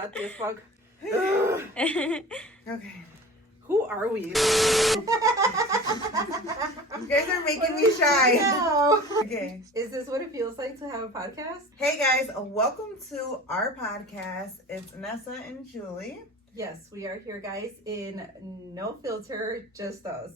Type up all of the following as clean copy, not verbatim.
Salty as fuck. Okay. Who are we? You guys are making me shy. No. Okay. Is this what it feels like to have a podcast? Hey guys, welcome to our podcast. It's Nessa and Julie. Yes, we are here, guys, in no filter, just us.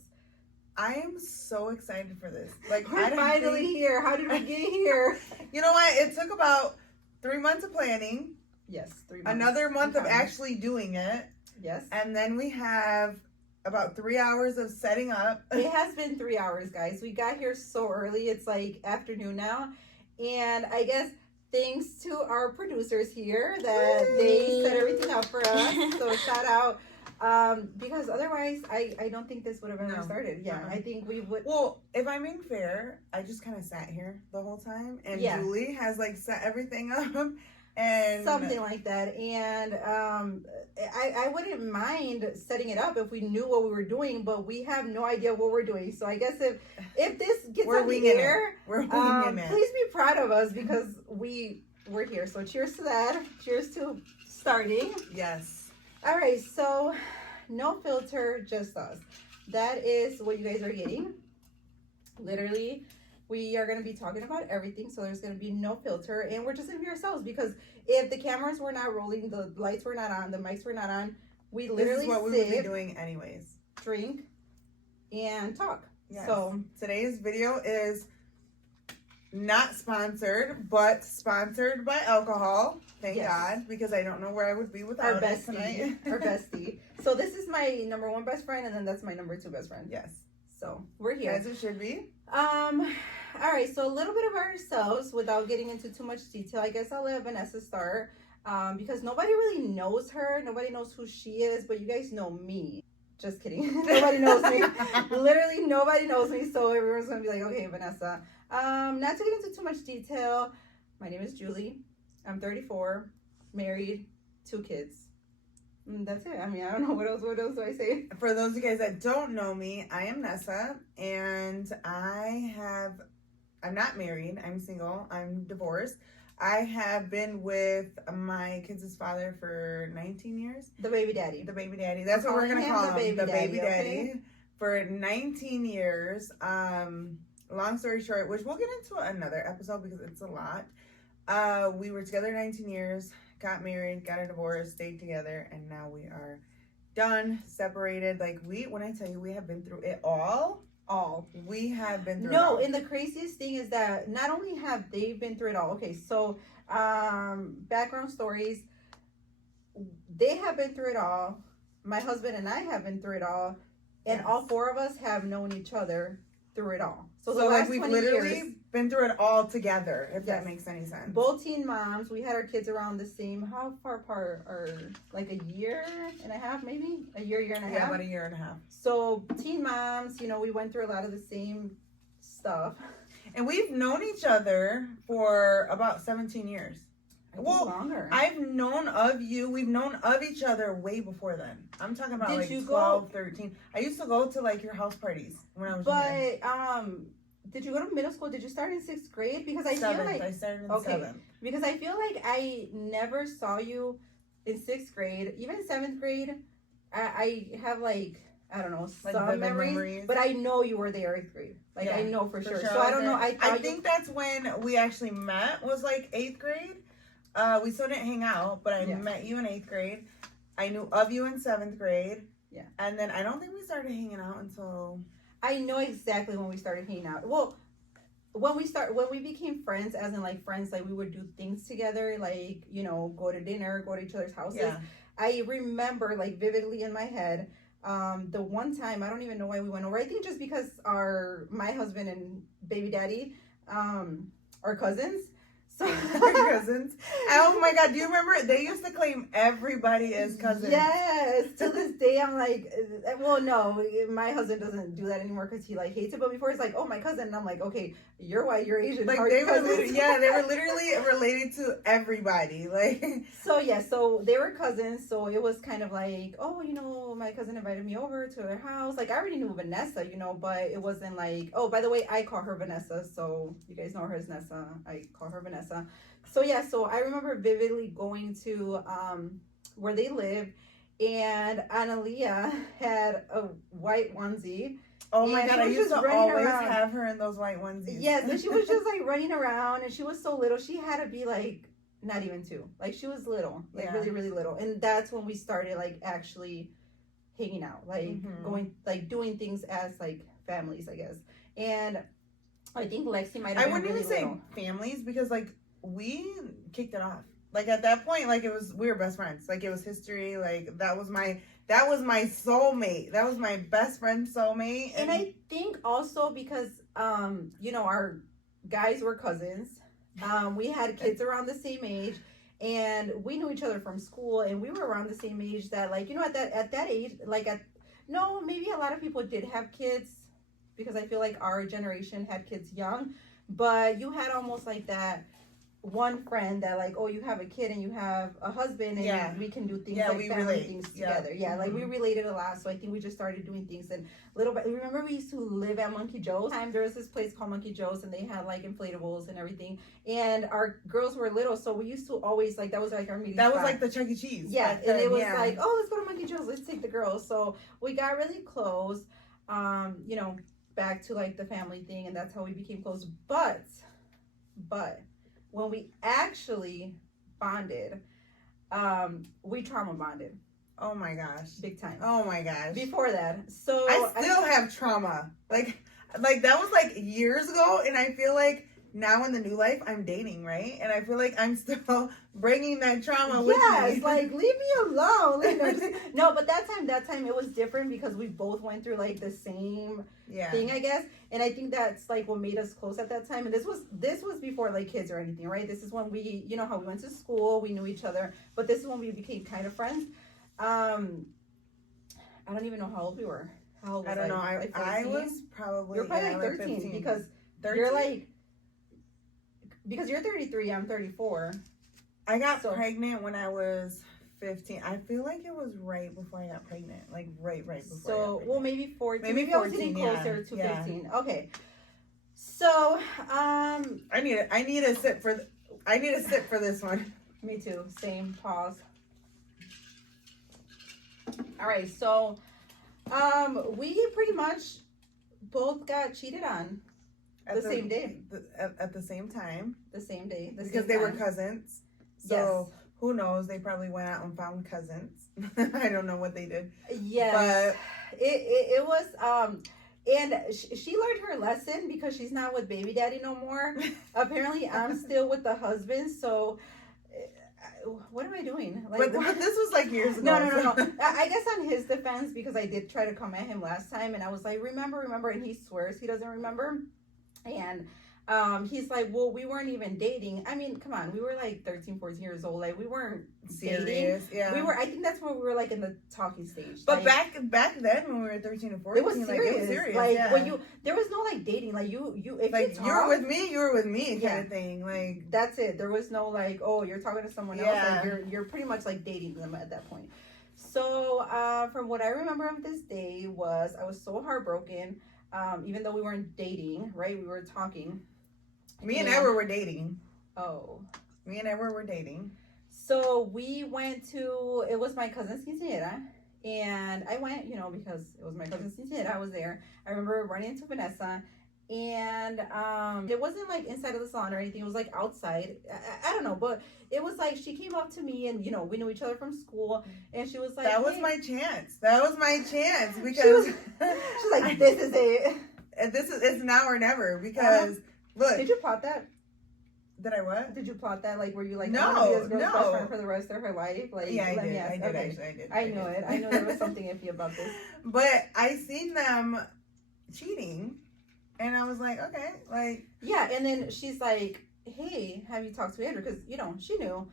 I am so excited for this. Like, We're finally here. How did we get here? You know what? It took about 3 months of planning. Yes, 3 months. Another month of actually doing it. Yes. And then we have about 3 hours of setting up. It has been 3 hours, guys. We got here so early. It's like afternoon now. And I guess thanks to our producers here that they set everything up for us. So shout out. Because otherwise, I don't think this would have ever started. Yeah, I think we would. Well, if I'm being fair, I just kind of sat here the whole time. And Julie has like set everything up. And something like that. And I wouldn't mind setting it up if we knew what we were doing, but we have no idea what we're doing. So I guess if this gets on the air, please be proud of us because we're here. So cheers to that. Cheers to starting. Yes. All right. So no filter, just us. That is what you guys are getting. Literally. We are going to be talking about everything, so there's going to be no filter, and we're just going to be ourselves, because if the cameras were not rolling, the lights were not on, the mics were not on, we literally this is what we would be doing anyways. Drink, and talk. Yes. So today's video is not sponsored, but sponsored by alcohol. Thank God, because I don't know where I would be without our bestie tonight. Our bestie. So this is my number 1 best friend, and then that's my number 2 best friend. Yes. So we're here. As it should be. All right, so a little bit of ourselves without getting into too much detail. I guess I'll let Vanessa start because nobody really knows her. Nobody knows who she is, but you guys know me. Just kidding. Nobody knows me. Literally nobody knows me, so everyone's going to be like, okay, Vanessa. Not to get into too much detail, my name is Julie. I'm 34, married, 2 kids. That's it. I mean, I don't know what else do I say? For those of you guys that don't know me, I am Nessa, and I'm not married. I'm single. I'm divorced. I have been with my kids' father for 19 years. The baby daddy. The baby daddy. That's what we're going to call him. The baby daddy. Okay? For 19 years. Long story short, which we'll get into another episode because it's a lot. We were together 19 years. Got married, got a divorce, stayed together, and now we are done, separated. Like when I tell you we have been through it all. We have been through it all. And the craziest thing is that not only have they been through it all, okay, so background stories, they have been through it all. My husband and I have been through it all, and all 4 of us have known each other through it all. So the last we've 20 literally years, been through it all together, if that makes any sense. Both teen moms. We had our kids around the same, how far apart? Or like a year and a half, maybe? A year and a half? Yeah, about a year and a half. So teen moms, we went through a lot of the same stuff. And we've known each other for about 17 years. Longer. I've known of you. We've known of each other way before then. I'm talking about 12, 13. I used to go to like your house parties when I was younger. Did you go to middle school? Did you start in 6th grade? Because I feel like I started in 7th. Because I feel like I never saw you in 6th grade, even 7th grade. I have like, I don't know, some memories, but I know you were there 8th grade. Like I know for sure. So I don't know. I think that's when we actually met. Was like 8th grade. We still didn't hang out, but I met you in 8th grade. I knew of you in 7th grade. Yeah. And then I don't think we started hanging out until... I know exactly when we started hanging out. Well, when we became friends, as in like friends, like we would do things together, like, go to dinner, go to each other's houses. Yeah. I remember like vividly in my head, the one time, I don't even know why we went over. I think just because my husband and baby daddy, are cousins. So cousins. Oh my God, do you remember? They used to claim everybody as cousins. Yes. To this day, I'm like, well, no, my husband doesn't do that anymore because he like hates it. But before, it's like, oh, my cousin. And I'm like, okay, you're white, you're Asian. Like they were, they were literally related to everybody. Like so they were cousins. So it was kind of like, oh, my cousin invited me over to their house. Like I already knew Vanessa, but it wasn't like, oh, by the way, I call her Vanessa. So you guys know her as Nessa. I call her Vanessa. So I remember vividly going to where they lived, and Analia had a white onesie. Oh my And god, she I was used just to running always around. have her in those white onesies. Yes, and she was just like running around, and she was so little. She had to be like not even 2. Like she was little, like Yeah. really, really little. And that's when we started like actually hanging out, like going, like doing things as like families, I guess. And I think Lexi might have I been wouldn't really even say little. families because like we kicked it off. Like at that point, like we were best friends. Like it was history. Like that was my soulmate. That was my best friend soulmate. And I think also because our guys were cousins. We had kids around the same age, and we knew each other from school, and we were around the same age that like at that age, like no, maybe a lot of people did have kids because I feel like our generation had kids young, but you had almost like that one friend that like, oh, you have a kid and you have a husband, and we can do things like family things together. Like we related a lot, so I think we just started doing things. And little bit, remember we used to live at Monkey Joe's. There was this place called Monkey Joe's, and they had like inflatables and everything, and our girls were little, so we used to always like, that was like our meeting that spot. was like the Chuck E. Cheese. Yeah, and it was like, oh, let's go to Monkey Joe's, let's take the girls. So we got really close, back to like the family thing, and that's how we became close. But when we actually bonded, we trauma bonded. Oh my gosh. Big time. Oh my gosh. Before that. So I still have trauma. Like that was like years ago, and I feel like now in the new life I'm dating, right? And I feel like I'm still bringing that trauma with me. Yes, like leave me alone. No, but that time it was different because we both went through like the same thing, I guess. And I think that's like what made us close at that time. And this was before like kids or anything, right? This is when we, how we went to school, we knew each other, but this is when we became kind of friends. I don't even know how old we were. How old was I don't know. Like I was probably, you're probably like 13 15. because 13? you're like, because you're 33, I'm 34. I got pregnant when I was 15. I feel like it was right before I got pregnant. Like right before. So, well, maybe 14. Maybe 14, I was getting closer to 15. Okay. So, I need a sip for this one. Me too. Same. Pause. All right. So, we pretty much both got cheated on the same day. At the same time. The same day. Because they were cousins. So who knows? They probably went out and found cousins. I don't know what they did. Yes. But it was and she learned her lesson because she's not with baby daddy no more. Apparently I'm still with the husband, so what am I doing? Like, but this was like years ago. No. I guess on his defense, because I did try to come at him last time, and I was like, remember, and he swears he doesn't remember. And he's like, well, we weren't even dating. I mean, come on, we were like 13, 14 years old. Like, we weren't serious. Yeah. We were, I think that's when we were like in the talking stage. But like, back then when we were 13 or 14, it was serious. Like when there was no like dating. Like if like you were with me kind of thing. Like that's it. There was no like, oh, you're talking to someone else. Like you're pretty much like dating them at that point. So from what I remember of this day was I was so heartbroken. Even though we weren't dating, right? We were talking. Me and Edward were dating. Oh. Me and Edward were dating. So we went to, it was my cousin's quinceañera. And I went, because it was my cousin's quinceañera. I was there. I remember running into Vanessa. And it wasn't like inside of the salon or anything. It was like outside. I don't know. But it was like she came up to me and, we knew each other from school. And she was like, that was my chance. That was my chance. Because she's like, this is it. And it's now or never. Because, look. Did you plot that? Did I what? Did you plot that? Like, were you like, no, best friend for the rest of her life? Like, yeah, I did. Actually, I knew it. I knew there was something iffy about this. But I seen them cheating. And I was like, okay, like. Yeah, and then she's like, hey, have you talked to Andrew? Because, she knew.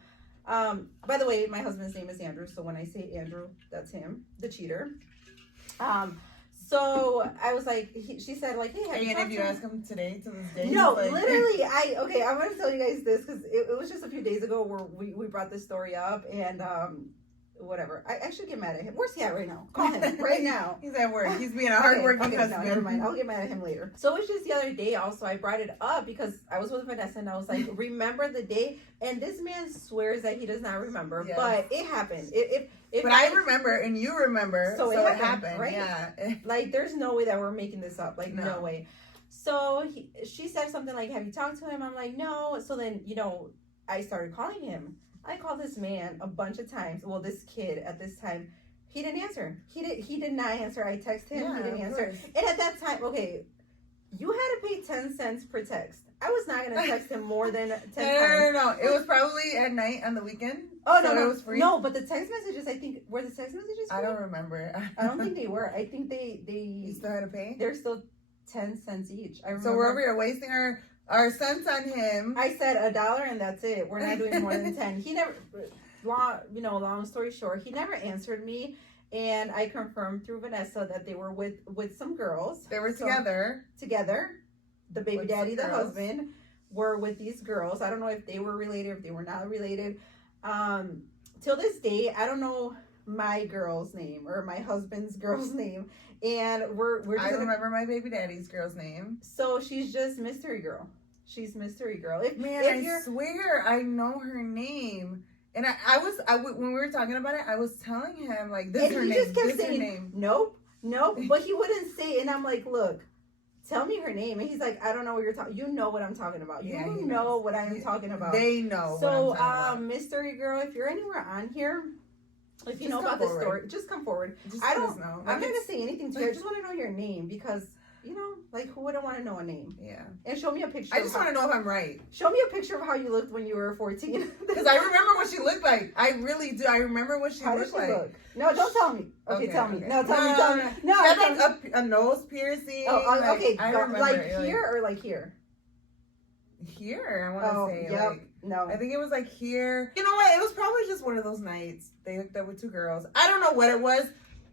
By the way, my husband's name is Andrew. So when I say Andrew, that's him, the cheater. So I was like, she said, like, hey, have you talked to him? And if you ask him today, to this day? No, like... literally, I'm going to tell you guys this because it was just a few days ago where we brought this story up. And whatever. I should get mad at him. Where's he at right now? Call him right now. He's at work. He's being a hardworking okay, husband. No, never mind. I'll get mad at him later. So it was just the other day also, I brought it up because I was with Vanessa and I was like, remember the day? And this man swears that he does not remember, yes. But it happened. But I remember and you remember, so it happened. Right? Yeah. Like, there's no way that we're making this up. Like, no way. So she said something like, have you talked to him? I'm like, no. So then, I started calling him. I called this man a bunch of times. Well, this kid at this time, he didn't answer. He did not answer. I texted him. Yeah, he didn't answer. Course. And at that time, okay, you had to pay 10 cents per text. I was not going to text him more than 10 times. No. It was probably at night on the weekend. Oh, so no. It was free. No, but the text messages, I think, were the text messages free? I don't remember. I don't think they were. I think they You still had to pay? They're still 10 cents each. I remember. So we're over here wasting our cents on him. I said $1 and that's it. We're not doing more than 10. He never, long story short, he never answered me. And I confirmed through Vanessa that they were with some girls. They were together. The baby daddy, the husband, were with these girls. I don't know if they were related, if they were not related. Till this day, I don't know my girl's name or my husband's girl's name. And we're just I remember my baby daddy's girl's name. So she's just Mystery Girl. She's Mystery Girl. I swear I know her name. And I when we were talking about it, I was telling him, like, this is her name. And he just kept saying, nope. But he wouldn't say it. And I'm like, look, tell me her name. And he's like, I don't know what you're talking. You know what I'm talking about. You know what I am talking about. They know. So, what I'm talking about. Mystery Girl, if you're anywhere on here, if you know about this story, just come forward. I don't know. I'm not going to say anything to you. I just want to know your name because, like, who wouldn't want to know a name? Yeah. And show me a picture. I just want to know if I'm right. Show me a picture of how you looked when you were 14. Because I remember what she looked like. I really do. I remember what she looked like. Look? No, don't tell me. Okay, tell me. No, tell me. No, she had like a nose piercing. Oh, okay. I remember. Like here or like here? Here, I want to say. Yep. Like, no. I think it was like here. You know what? It was probably just one of those nights. They hooked up with two girls. I don't know what it was,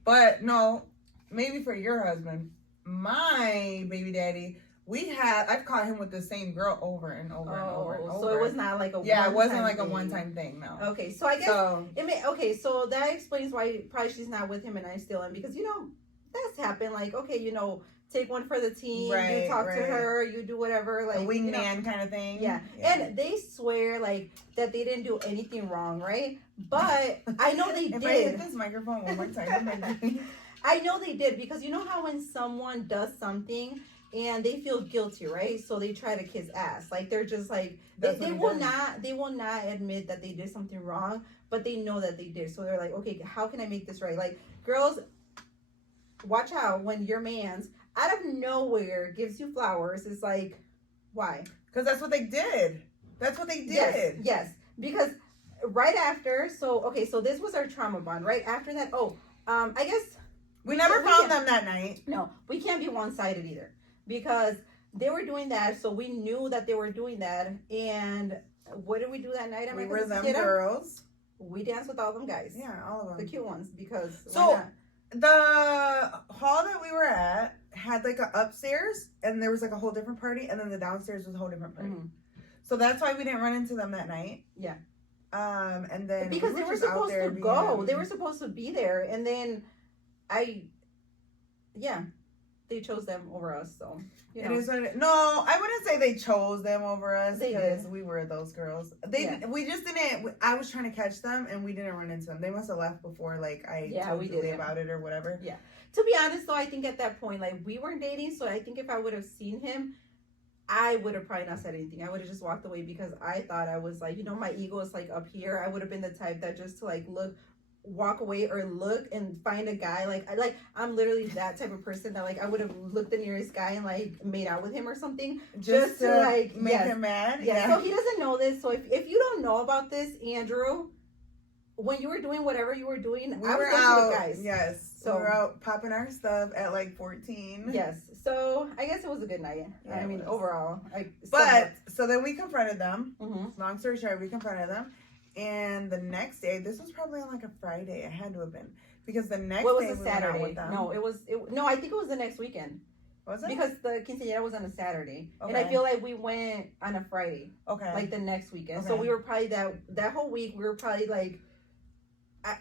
but no, maybe for your husband. My baby daddy, I've caught him with the same girl over and over and over and over. So it was not like a it wasn't like a one-time thing, no. Okay, so I guess so that explains why probably she's not with him and I still am because that's happened. Like, okay, take one for the team. Right, you talk to her. You do whatever. Like a wingman kind of thing. Yeah. And they swear like that they didn't do anything wrong, right? But I know they did. If I hit this microphone one more time, I know they did because you know how when someone does something and they feel guilty, right? So they try to kiss ass. Like they're just like they will not admit that they did something wrong, but they know that they did. So they're like, okay, how can I make this right? Like girls, watch out when your man's out of nowhere gives you flowers. It's like, why? Because that's what they did. Yes. Because right after, so this was our trauma bond. Right after that, I guess we never found them that night. No, we can't be one-sided either because they were doing that. So we knew that they were doing that. And what did we do that night? We were them girls. We danced with all them guys. Yeah, all of them. The cute ones because the hall that we were at had like a upstairs and there was like a whole different party and then the downstairs was a whole different party. Mm-hmm. So that's why we didn't run into them that night. Yeah. And then because they were supposed to go. They were supposed to be there and then they chose them over us. So it is what no, I wouldn't say they chose them over us because we were those girls. We just didn't. I was trying to catch them and we didn't run into them. They must have left before like I told Julie about it or whatever. Yeah. To be honest though, I think at that point like we weren't dating, so I think if I would have seen him, I would have probably not said anything. I would have just walked away because I thought I was like, my ego is like up here. I would have been the type that just to like walk away or look and find a guy I'm literally that type of person that like I would have looked the nearest guy and like made out with him or something just to like make him mad. Yeah. So he doesn't know this. So if you don't know about this, Andrew, when you were doing whatever you were doing, I was out with guys. Yes. So we were out popping our stuff at like 14. Yes. So I guess it was a good night. Yeah, I mean overall. So then we confronted them. Mm-hmm. Long story short, we confronted them. And the next day, this was probably on like a Friday. It had to have been because the next day was a Saturday. We went out with them. No, I think it was the next weekend. Was it? Because the quinceañera was on a Saturday, and I feel like we went on a Friday. Okay. Like the next weekend, so we were probably that whole week. We were probably like,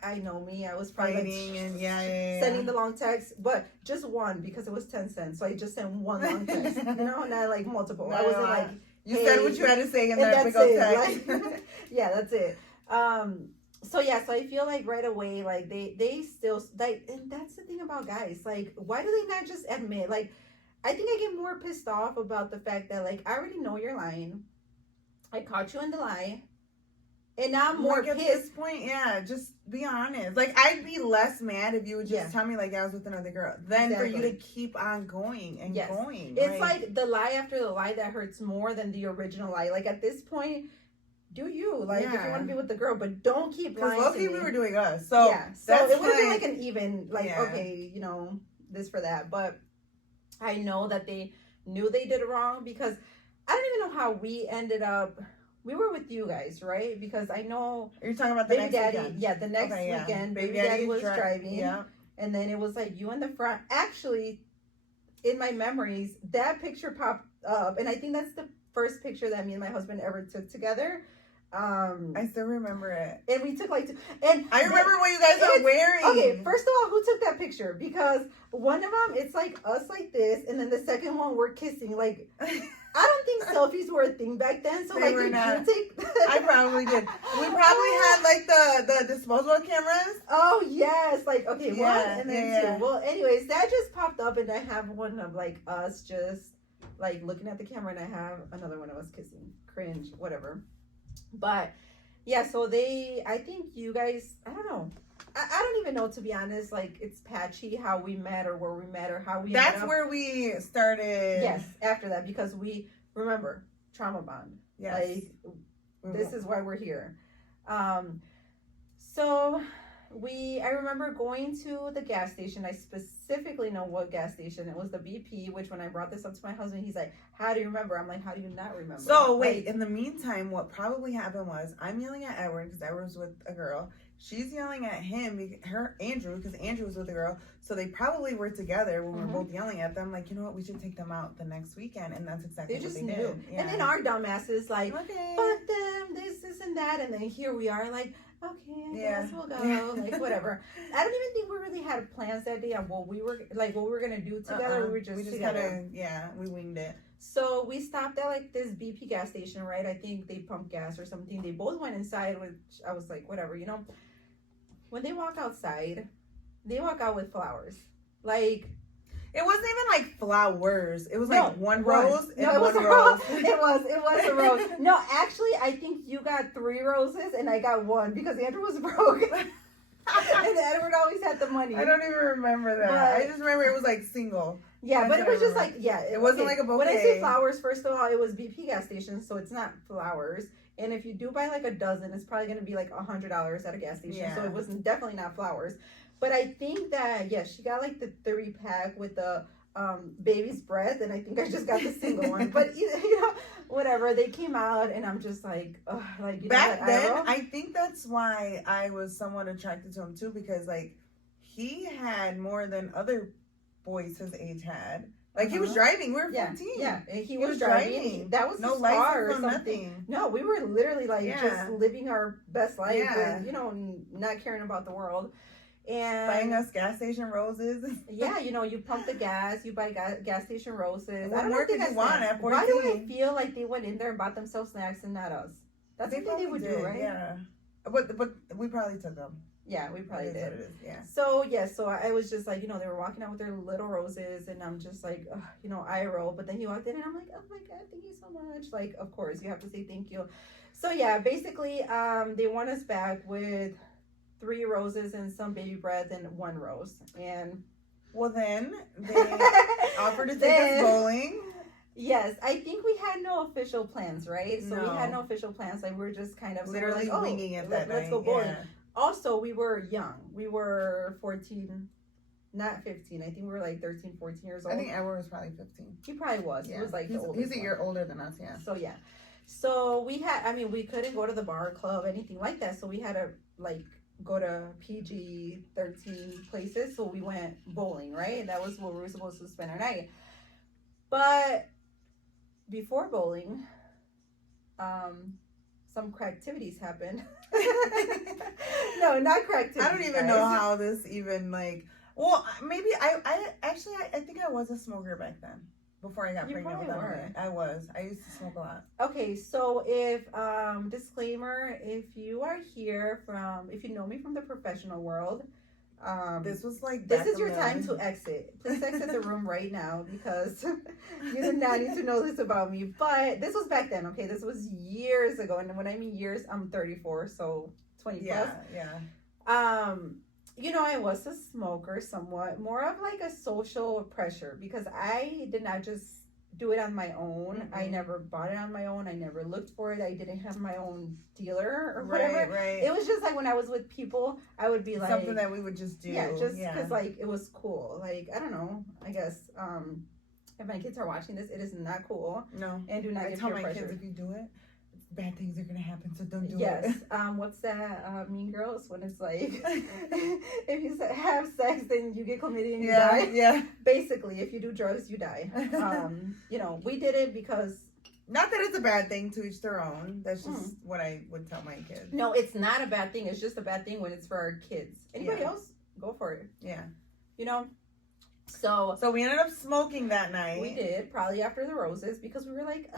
I know me. I was probably fighting like, and sending the long text, but just one because it was 10 cents. So I just sent one long text, not like multiple. I wasn't like, you said what you had to say in and that big old text. like, yeah, that's it. So yeah, so I feel like right away, like they still like, and that's the thing about guys. Like, why do they not just admit? Like, I think I get more pissed off about the fact that like I already know you're lying. I caught you in the lie. And now I'm more at pissed. this point, yeah, just be honest. Like, I'd be less mad if you would just tell me, like, I was with another girl, than for you to keep on going and going. It's like the lie after the lie that hurts more than the original lie. Like, at this point, do you. Like, if you want to be with the girl, but don't keep lying to me. We were doing us. So, so it would have been like an even, like, okay, you know, this for that. But I know that they knew they did it wrong because I don't even know how we ended up. We were with you guys, right? Because I know you're talking about the baby next daddy. weekend. Yeah, the next weekend, baby daddy was driving. Yeah, and then it was like you in the front. Actually, in my memories, that picture popped up, and I think that's the first picture that me and my husband ever took together. I still remember it, and we took like, and I remember what you guys were wearing. Okay, first of all, who took that picture? Because one of them, it's like us like this, and then the second one, we're kissing. Like, I don't think selfies were a thing back then. So they like, were did not. you take? I probably did. We probably had like the disposable cameras. Oh yes, like okay, yeah, one and then two. Well, anyways, that just popped up, and I have one of like us just like looking at the camera, and I have another one of us kissing. Cringe, whatever. But yeah, so I think you guys, I don't know. I don't even know, to be honest. Like, it's patchy how we met or where we met or how we. That's where we started. Yes, after that, because we remember trauma bond. Yes. Like, this is why we're here. So I remember going to the gas station. I specifically know what gas station. It was the BP, which when I brought this up to my husband, he's like, how do you remember? I'm like, how do you not remember? So wait, in the meantime, what probably happened was I'm yelling at Edward because Edward was with a girl. She's yelling at him, Andrew, because Andrew was with a girl. So they probably were together when we were both yelling at them. Like, you know what? We should take them out the next weekend. And that's exactly what they did. Yeah. And then our dumbasses like, fuck them, this and that. And then here we are like, okay, I guess we'll go. Like, whatever. I don't even think we really had plans that day on what we were gonna do together. We just together. We winged it. So we stopped at like this BP gas station, right? I think they pumped gas or something. They both went inside, which I was like, whatever, you know. When they walk outside, they walk out with flowers. Like, it wasn't even like flowers. It was like one rose and it one was rose. It was a rose. No, actually, I think you got 3 roses and I got 1 because Andrew was broke. And Edward always had the money. I don't even remember that. I just remember it was like single. Yeah, but it was just like, it wasn't like a bouquet. When I say flowers, first of all, it was BP gas station, so it's not flowers. And if you do buy like a dozen, it's probably going to be like $100 at a gas station. Yeah. So it wasn't definitely not flowers. But I think that, she got like the 3-pack with the baby's breath. And I think I just got the single one. But, you know, whatever. They came out and I'm just like, ugh. Like, you back then, I think that's why I was somewhat attracted to him too. Because like, he had more than other boys his age had. Like, he was driving. We were 14. Yeah, he was driving. That was no his car or something. Nothing. No, we were literally like just living our best life and, you know, not caring about the world. And buying us gas station roses. Yeah, you know, you pump the gas, you buy gas station roses. What more could you want at 14? Why do I feel like they went in there and bought themselves snacks and not us? That's something they would do, right? Yeah. But we probably took them. Yeah, we probably did. Yeah. So I was just like, you know, they were walking out with their little roses, and I'm just like, you know, eye roll. But then he walked in, and I'm like, oh my god, thank you so much. Like, of course, you have to say thank you. So yeah, basically, they want us back with 3 roses and some baby breath and 1 rose. And well, then they offered to take us bowling. Yes, I think we had no official plans, right? So we had no official plans. Like, we were just kind of literally like, winging it that night. Let's go bowling. Yeah. Also, we were young. We were 14, not 15. I think we were like 13, 14 years old. I think Edward was probably 15. He probably was. Yeah. He was like the oldest. He's a year older than us, yeah. So, yeah. So, we couldn't go to the bar, club, anything like that. So, we had to, like, go to PG-13 places. So, we went bowling, right? And that was where we were supposed to spend our night. But before bowling, some cracktivities happened. No, not cracktivities. I don't even know how this even like. Well, maybe I actually I think I was a smoker back then. Before I got pregnant with Emily. I was. I used to smoke a lot. Okay, so if disclaimer, if you are here if you know me from the professional world, this was like this is your time to exit. Please exit the room right now because you do not need to know this about me. But this was back then, okay? This was years ago, and when I mean years, I'm 34, so 20 plus. Yeah. You know, I was a smoker somewhat, more of like a social pressure because I did not just do it on my own. Mm-hmm. I never bought it on my own. I never looked for it. I didn't have my own dealer or whatever. Right. It was just like when I was with people, I would be like something that we would just do. Yeah, just because like it was cool. Like I don't know. I guess if my kids are watching this, it is not cool. No, and do not give peer pressure. Kids if you do it, bad things are gonna happen, so don't do it. Yes. What's that? Mean Girls when it's like, if you have sex, then you get chlamydia and you die. Yeah. Basically, if you do drugs, you die. You know, we did it because. Not that it's a bad thing, to each their own. That's just what I would tell my kids. No, it's not a bad thing. It's just a bad thing when it's for our kids. Anybody else, go for it. Yeah. You know. So we ended up smoking that night. We did, probably after the roses, because we were like,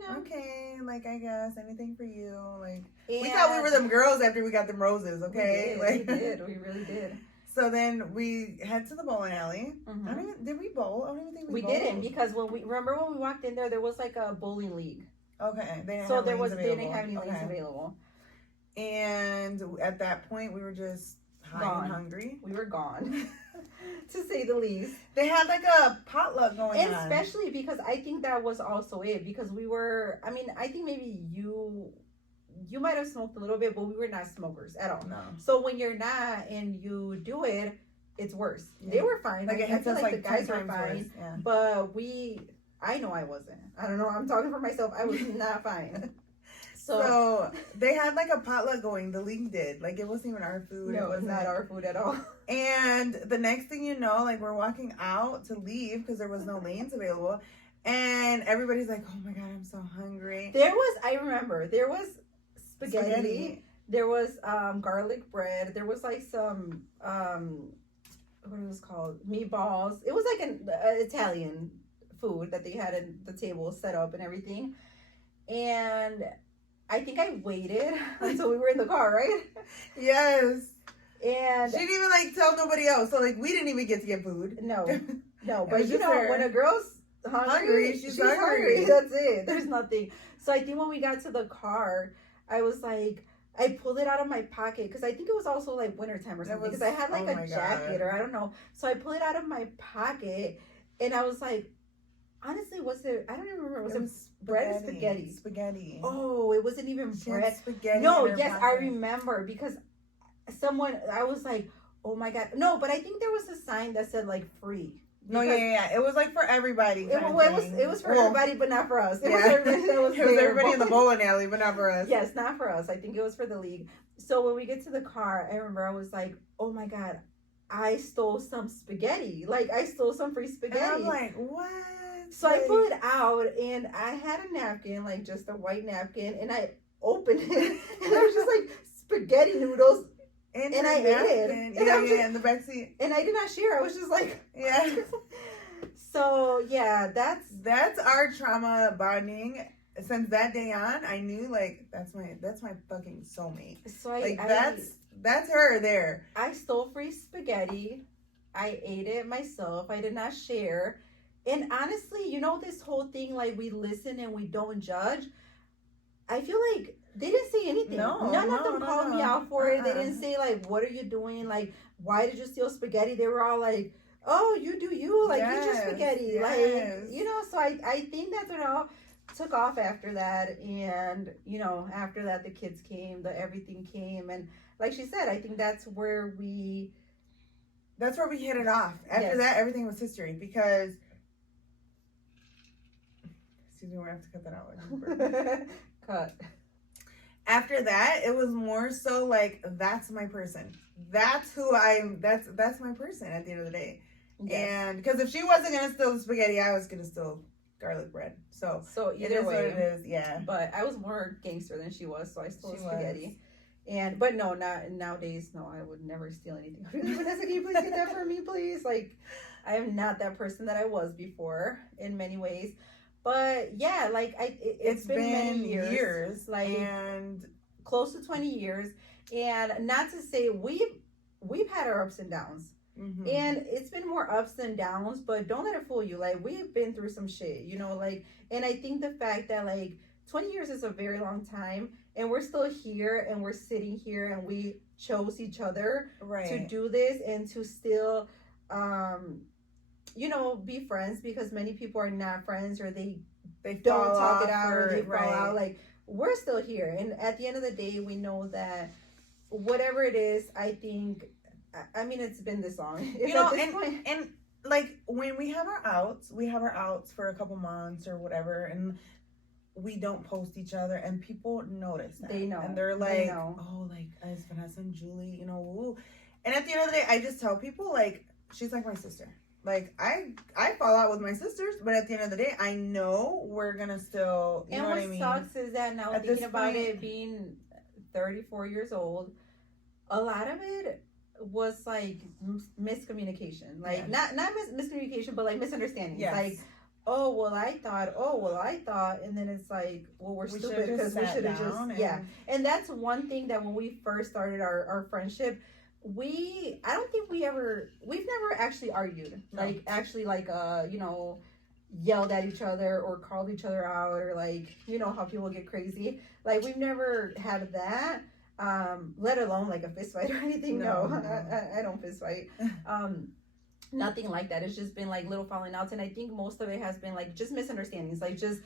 no. Okay, like I guess anything for you. Like we thought we were them girls after we got them roses. Okay, we did. We really did. So then we head to the bowling alley. Mm-hmm. Did we bowl? I don't even think we bowled. Didn't because when we walked in there was like a bowling league. Okay, they didn't have any lanes available. And at that point, we were just high and hungry. We were gone. To say the least. They had like a potluck going on. Especially because I think that was also it. Because we were, I mean, I think maybe you might have smoked a little bit, but we were not smokers at all. No. So when you're not and you do it, it's worse. Yeah. They were fine. Like I feel like the guys were fine. Yeah. But I know I wasn't. I don't know. I'm talking for myself. I was not fine. So they had like a potluck going. The league did. Like it wasn't even our food. No, it was not our food at all. And the next thing you know, like we're walking out to leave because there was no lanes available. And everybody's like, oh my God, I'm so hungry. I remember, there was spaghetti. There was garlic bread. There was like some, what it was called? Meatballs. It was like an Italian food that they had at the table set up and everything. And I think I waited until we were in the car, right? Yes. And she didn't even like tell nobody else. So like we didn't even get to get food. No. But you know, when a girl's hungry, she's hungry. That's it. There's nothing. So I think when we got to the car, I was like, I pulled it out of my pocket because I think it was also like wintertime or something because I had like a jacket or I don't know. So I pulled it out of my pocket and I was like, honestly, I don't even remember. Was it bread or spaghetti? Spaghetti. Oh, it wasn't even bread. Spaghetti. No, yes, pocket. I remember because I was like, oh my God. No, but I think there was a sign that said like free. No, yeah. It was like for everybody. It was for everybody, but not for us. It was everybody in the bowling alley, but not for us. Yes, not for us. I think it was for the league. So when we get to the car, I remember I was like, oh my God, I stole some spaghetti. Like I stole some free spaghetti. And I'm like, what? So I pulled it out and I had a napkin, like just a white napkin, and I opened it and there was just like spaghetti noodles. And I ate it. In the backseat. And I did not share. I was just like, yeah. So yeah, that's our trauma bonding. Since that day on, I knew like that's my fucking soulmate. So that's her there. I stole free spaghetti. I ate it myself. I did not share. And honestly, you know, this whole thing, like we listen and we don't judge. I feel like they didn't say anything. None of them called me out for it. They didn't say like, what are you doing? Like, why did you steal spaghetti? They were all like, oh, you do you. Like, eat your spaghetti. Yes. Like, you know, so I think that's what all took off after that. And, you know, after that, the kids came, everything came. And like she said, I think that's where we hit it off. After that, everything was history because... Excuse me, we're going to have to cut that out. Cut. After that, it was more so like, that's my person. That's who that's my person at the end of the day. Yes. And because if she wasn't going to steal the spaghetti, I was going to steal garlic bread. So it either is way, what it is. Yeah. But I was more gangster than she was, so I stole She spaghetti. But no, not nowadays. No, I would never steal anything. Vanessa, can you please get that for me, please? Like, I am not that person that I was before in many ways. But yeah, like it's been many years, like and close to 20 years, and not to say we've had our ups and downs. Mm-hmm. And it's been more ups than downs, but don't let it fool you. Like, we've been through some shit, you know, like, and I think the fact that, like, 20 years is a very long time, and we're still here, and we're sitting here, and we chose each other to do this, and to still, you know, be friends, because many people are not friends, or they don't talk it out, or they fall out. Like, we're still here, and at the end of the day, we know that whatever it is, I think, I mean, it's been this long. You know, and like when we have our outs for a couple months or whatever, and we don't post each other, and people notice that. They know. And they're like, oh, like, it's Vanessa and Julie, you know, woo. And at the end of the day, I just tell people, like, she's like my sister. Like, I fall out with my sisters, but at the end of the day, I know we're gonna still, you know what I mean? And what sucks is that now, thinking about it, being 34 years old, a lot of it was like miscommunication, like not miscommunication, but like misunderstandings. Like, oh well, I thought, and then it's like, well, we're stupid because we should have just And that's one thing that when we first started our friendship, we've never actually argued, like actually like you know, yelled at each other or called each other out, or like, you know how people get crazy. Like, we've never had that. Let alone like a fist fight or anything. No. I don't fist fight. Nothing like that. It's just been like little falling outs, and I think most of it has been like just misunderstandings. Like, just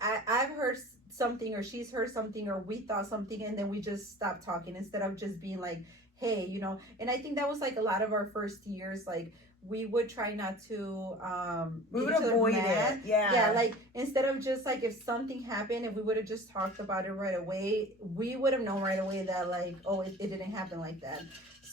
I've heard something, or she's heard something, or we thought something, and then we just stopped talking instead of just being like, hey, you know. And I think that was like a lot of our first years. Like, we would try not to we would avoid it. Yeah, like, instead of just like, if something happened and we would have just talked about it right away, we would have known right away that, like, oh, it didn't happen like that.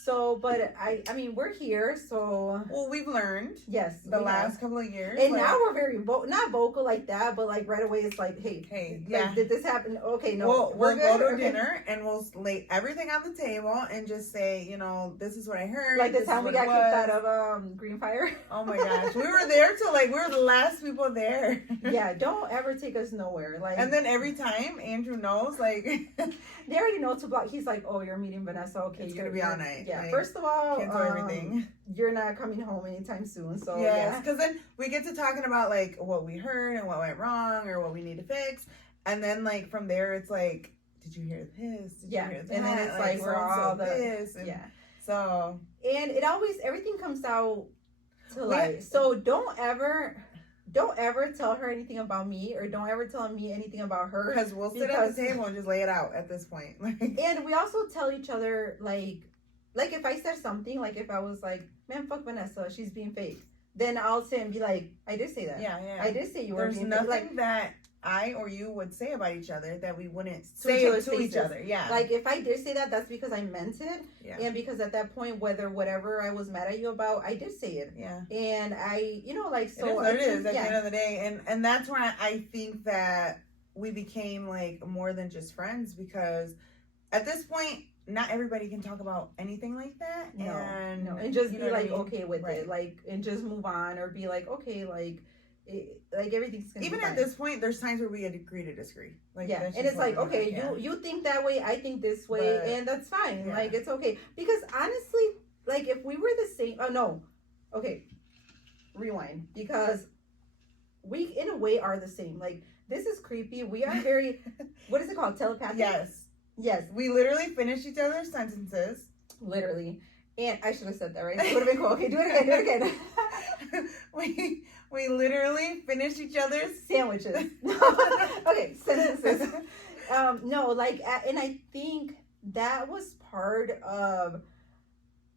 So, but I mean, we're here, so. Well, we've learned. Yes. The last couple of years. And now we're very, not vocal like that, but like right away it's like, hey, like, did this happen? Okay, no. We'll go to dinner, and we'll lay everything on the table and just say, you know, this is what I heard. Like the time we got kicked out of Green Fire. Oh my gosh. We were there till, like, we were the last people there. Yeah, don't ever take us nowhere. Like. And then every time Andrew knows, like. They already know to block. He's like, oh, you're meeting Vanessa. Okay, it's going to be all night. Yeah, like, first of all, cancel everything. You're not coming home anytime soon. So, yes, because then we get to talking about, like, what we heard and what went wrong or what we need to fix. And then, like, from there, it's like, did you hear this? Did you hear that? And then it's like we're all this. And so. And it always, everything comes out to light. So don't ever tell her anything about me, or don't ever tell me anything about her. Because we'll sit at the table and just lay it out at this point. And we also tell each other, like if I said something, like if I was like, man, fuck Vanessa, she's being fake, then I'll say and be like, I did say that. Yeah. I did say you were being fake. There's nothing that I or you would say about each other that we wouldn't say to each other. Yeah. Like, if I did say that, that's because I meant it. Yeah. And because at that point, whatever I was mad at you about, I did say it. Yeah. And I, you know, like, so. It is at the end of the day. And that's why I think that we became, like, more than just friends, because at this point, not everybody can talk about anything like that. No. And just be like, okay with it. Like, and just move on, or be like, okay, like everything's gonna even be at this point, there's times where we agree to disagree. Like, and it's like, okay, you think that way, I think this way, and that's fine. Like, it's okay, because honestly, like, if we were the same, rewind, because we in a way are the same. Like, this is creepy. We are very what is it called, telepathic? Yes, we literally finish each other's sentences, literally. And I should have said that, right? It would have been cool. Okay, do it again. We literally finish each other's sandwiches. Okay, sentences. No, like, and I think that was part of,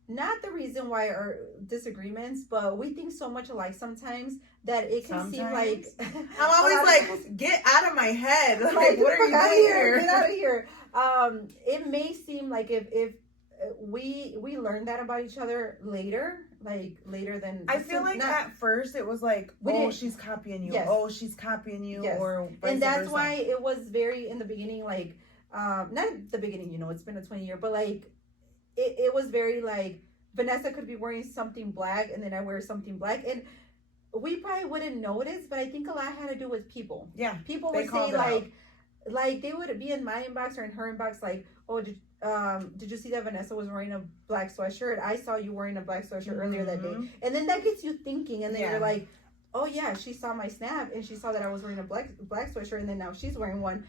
not the reason why our disagreements, but we think so much alike sometimes that it can seem like I'm always like, get out of my head. Like, what are you doing here? Get out of here. It may seem like if we learned that about each other later, like later than I feel like at first it was like, she's copying you. Yes. Oh, she's copying you, Yes. or vice and that's versa. why it was very in the beginning, like not at the beginning, you know, it's been a 20-year, but like it was very like Vanessa could be wearing something black and then I wear something black, and we probably wouldn't notice, but I think a lot had to do with people. Yeah, people would say like they would be in my inbox or in her inbox like, oh, did you see that Vanessa was wearing a black sweatshirt? I saw you wearing a black sweatshirt earlier that day. And then that gets you thinking, and then you're like, oh yeah, she saw my snap and she saw that I was wearing a black sweatshirt, and then now she's wearing one.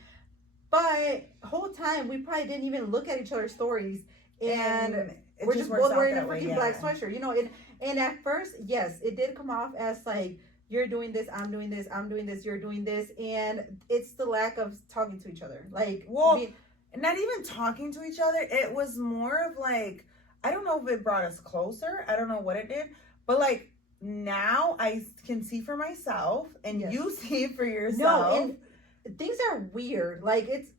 But whole time we probably didn't even look at each other's stories, and we're just both wearing a freaking black sweatshirt, you know. And at first, yes, it did come off as like, you're doing this, I'm doing this, I'm doing this, you're doing this, and it's the lack of talking to each other. Like, not even talking to each other. It was more of like, I don't know if it brought us closer. I don't know what it did, but like now I can see for myself, and you see for yourself. No, and things are weird. Like it's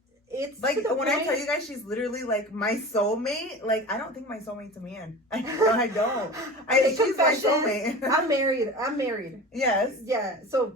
like when I tell you guys she's literally like my soulmate. Like I don't think my soulmate's a man. I don't. She's my soulmate. I'm married. Yes. Yeah. So,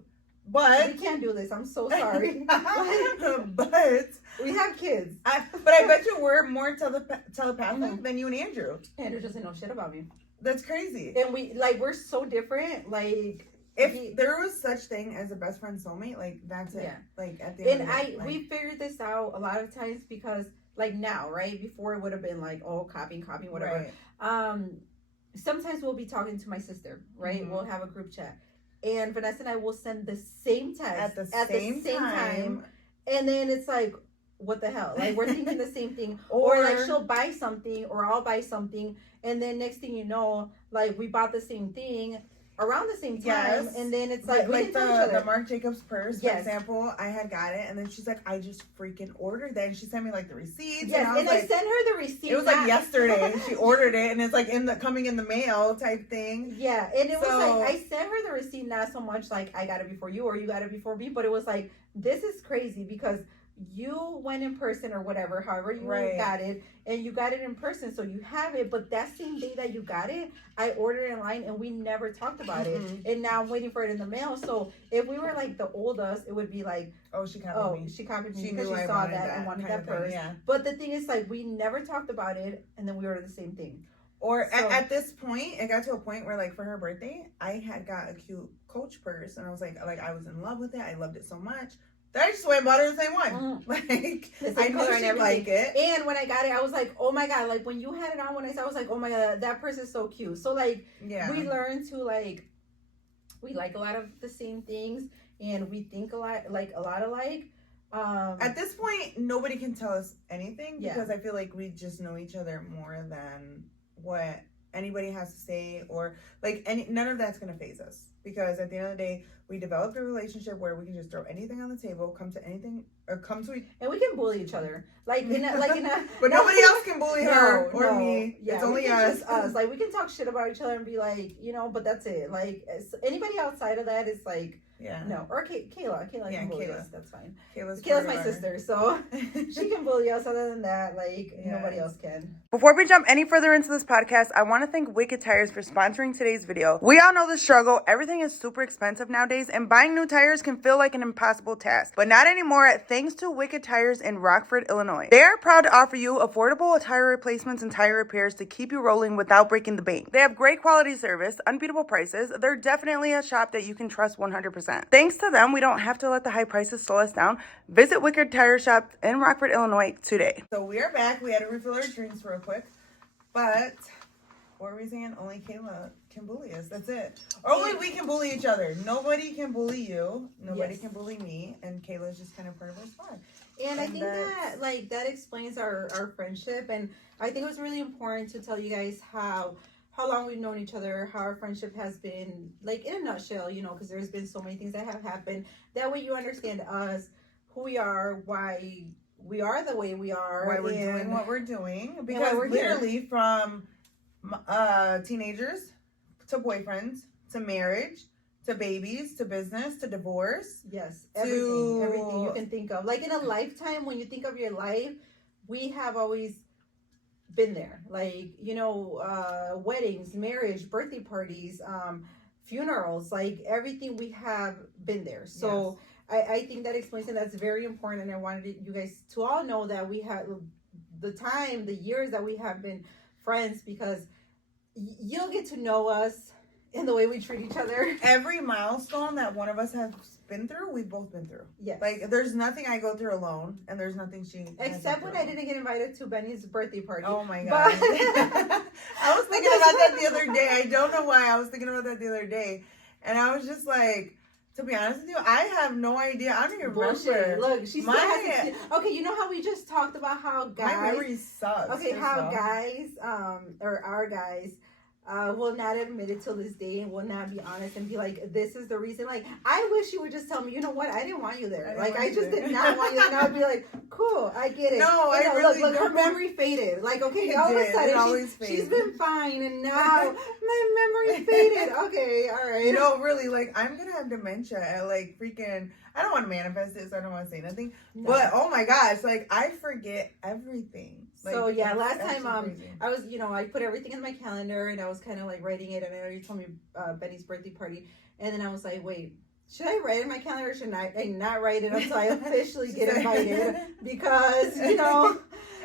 but we can't do this. I'm so sorry. But we have kids. But I bet you we're more telepathic than you and Andrew. Andrew doesn't know shit about me. That's crazy. And we're so different. Like, if there was such thing as a best friend soulmate, like that's it. Yeah. Like at the end of the day, we figured this out a lot of times because like now, right? Before it would have been like, oh, copying, whatever. Right. Sometimes we'll be talking to my sister, right? We'll have a group chat, and Vanessa and I will send the same text at the same time, and then it's like, what the hell? Like we're thinking the same thing, or like she'll buy something, or I'll buy something, and then next thing you know, like we bought the same thing around the same time, and then it's like the Marc Jacobs purse, for example. I had got it, and then she's like, I just freaking ordered that, and she sent me like the receipts. Yes, and I sent her the receipt. It was like yesterday. She ordered it, and it's like coming in the mail type thing. Yeah, and it was like I sent her the receipt, not so much like I got it before you or you got it before me, but it was like, this is crazy because you went in person or whatever, however you got it, and you got it in person, so you have it. But that same day that you got it, I ordered it online, and we never talked about it. And now I'm waiting for it in the mail. So if we were like the old us, it would be like, she copied me. She copied me because she saw that and wanted that purse. Yeah. But the thing is, like, we never talked about it, and then we ordered the same thing. Or at this point, it got to a point where, like, for her birthday, I had got a cute Coach purse, and I was like I was in love with it. I loved it so much. I just went and bought her the same one. Like, I knew she'd like it. And when I got it, I was like, oh my God. Like, when you had it on, I was like, oh my God, that purse is so cute. So, like, we learned to, like, we like a lot of the same things, and we think a lot alike. At this point, nobody can tell us anything because I feel like we just know each other more than what anybody has to say, or like none of that's gonna faze us, because at the end of the day, we developed a relationship where we can just throw anything on the table, come to anything, or come to and we can bully each other, like in a but nobody else can bully her or me. Yeah, it's only us. Like, we can talk shit about each other and be like, you know, but that's it. Like, anybody outside of that is like, no. Or Kayla can bully us. That's fine. Kayla's my sister, so she can bully us. Other than that, like, nobody else can. Before we jump any further into this podcast, I want to thank Wicked Tires for sponsoring today's video. We all know the struggle. Everything is super expensive nowadays, and buying new tires can feel like an impossible task. But not anymore, thanks to Wicked Tires in Rockford, Illinois. They are proud to offer you affordable tire replacements and tire repairs to keep you rolling without breaking the bank. They have great quality service, unbeatable prices. They're definitely a shop that you can trust 100%. Thanks to them, we don't have to let the high prices slow us down. Visit Wicked Tire Shop in Rockford, Illinois today. So we are back. We had to refill our drinks real quick. But what were we saying? Only Kayla can bully us. That's it. Or only we can bully each other. Nobody can bully you. Nobody can bully me. And Kayla's just kind of part of our squad. And I think that explains our friendship. And I think it was really important to tell you guys how long we've known each other, how our friendship has been, like, in a nutshell, you know, because there's been so many things that have happened. That way you understand us, who we are, why we are the way we are. Why we're doing what we're doing. Because we're literally from teenagers to boyfriends to marriage to babies to business to divorce. Yes, everything you can think of. Like, in a lifetime, when you think of your life, we have always been there. Like, weddings, marriage, birthday parties, funerals, like everything we have been there. So I think that explains it. That's very important. And I wanted you guys to all know that we had the years that we have been friends, because you'll get to know us in the way we treat each other. Every milestone that one of us has been through, we've both been through. Yes. Like, there's nothing I go through alone, and there's nothing she except when I didn't get invited to Benny's birthday party. Oh my god. I was thinking about that the other day. I don't know why. I was thinking about that the other day. And I was just like, to be honest with you, I have no idea. I don't even remember. Look, she still hasn't. Okay, you know how we just talked about how guys. My memory sucks. Okay, how guys, or our guys, will not admit it till this day, and will not be honest and be like, this is the reason. Like, I wish you would just tell me, you know what, I didn't want you there. I just did not want you there. And I would be like, cool, I get it. No, I really look, her memory faded. Like, okay, all of a sudden she's been fine, and now my memory faded. Okay, all right. No, really, like, I'm gonna have dementia at like freaking. I don't want to manifest it, so I don't want to say nothing. No. But oh my gosh, like, I forget everything. Like, so yeah, last time I was, I put everything in my calendar, and I was kind of like writing it, and I know you told me Benny's birthday party, and then I was like, wait, should I write it in my calendar, or should I not write it until I officially get invited? Because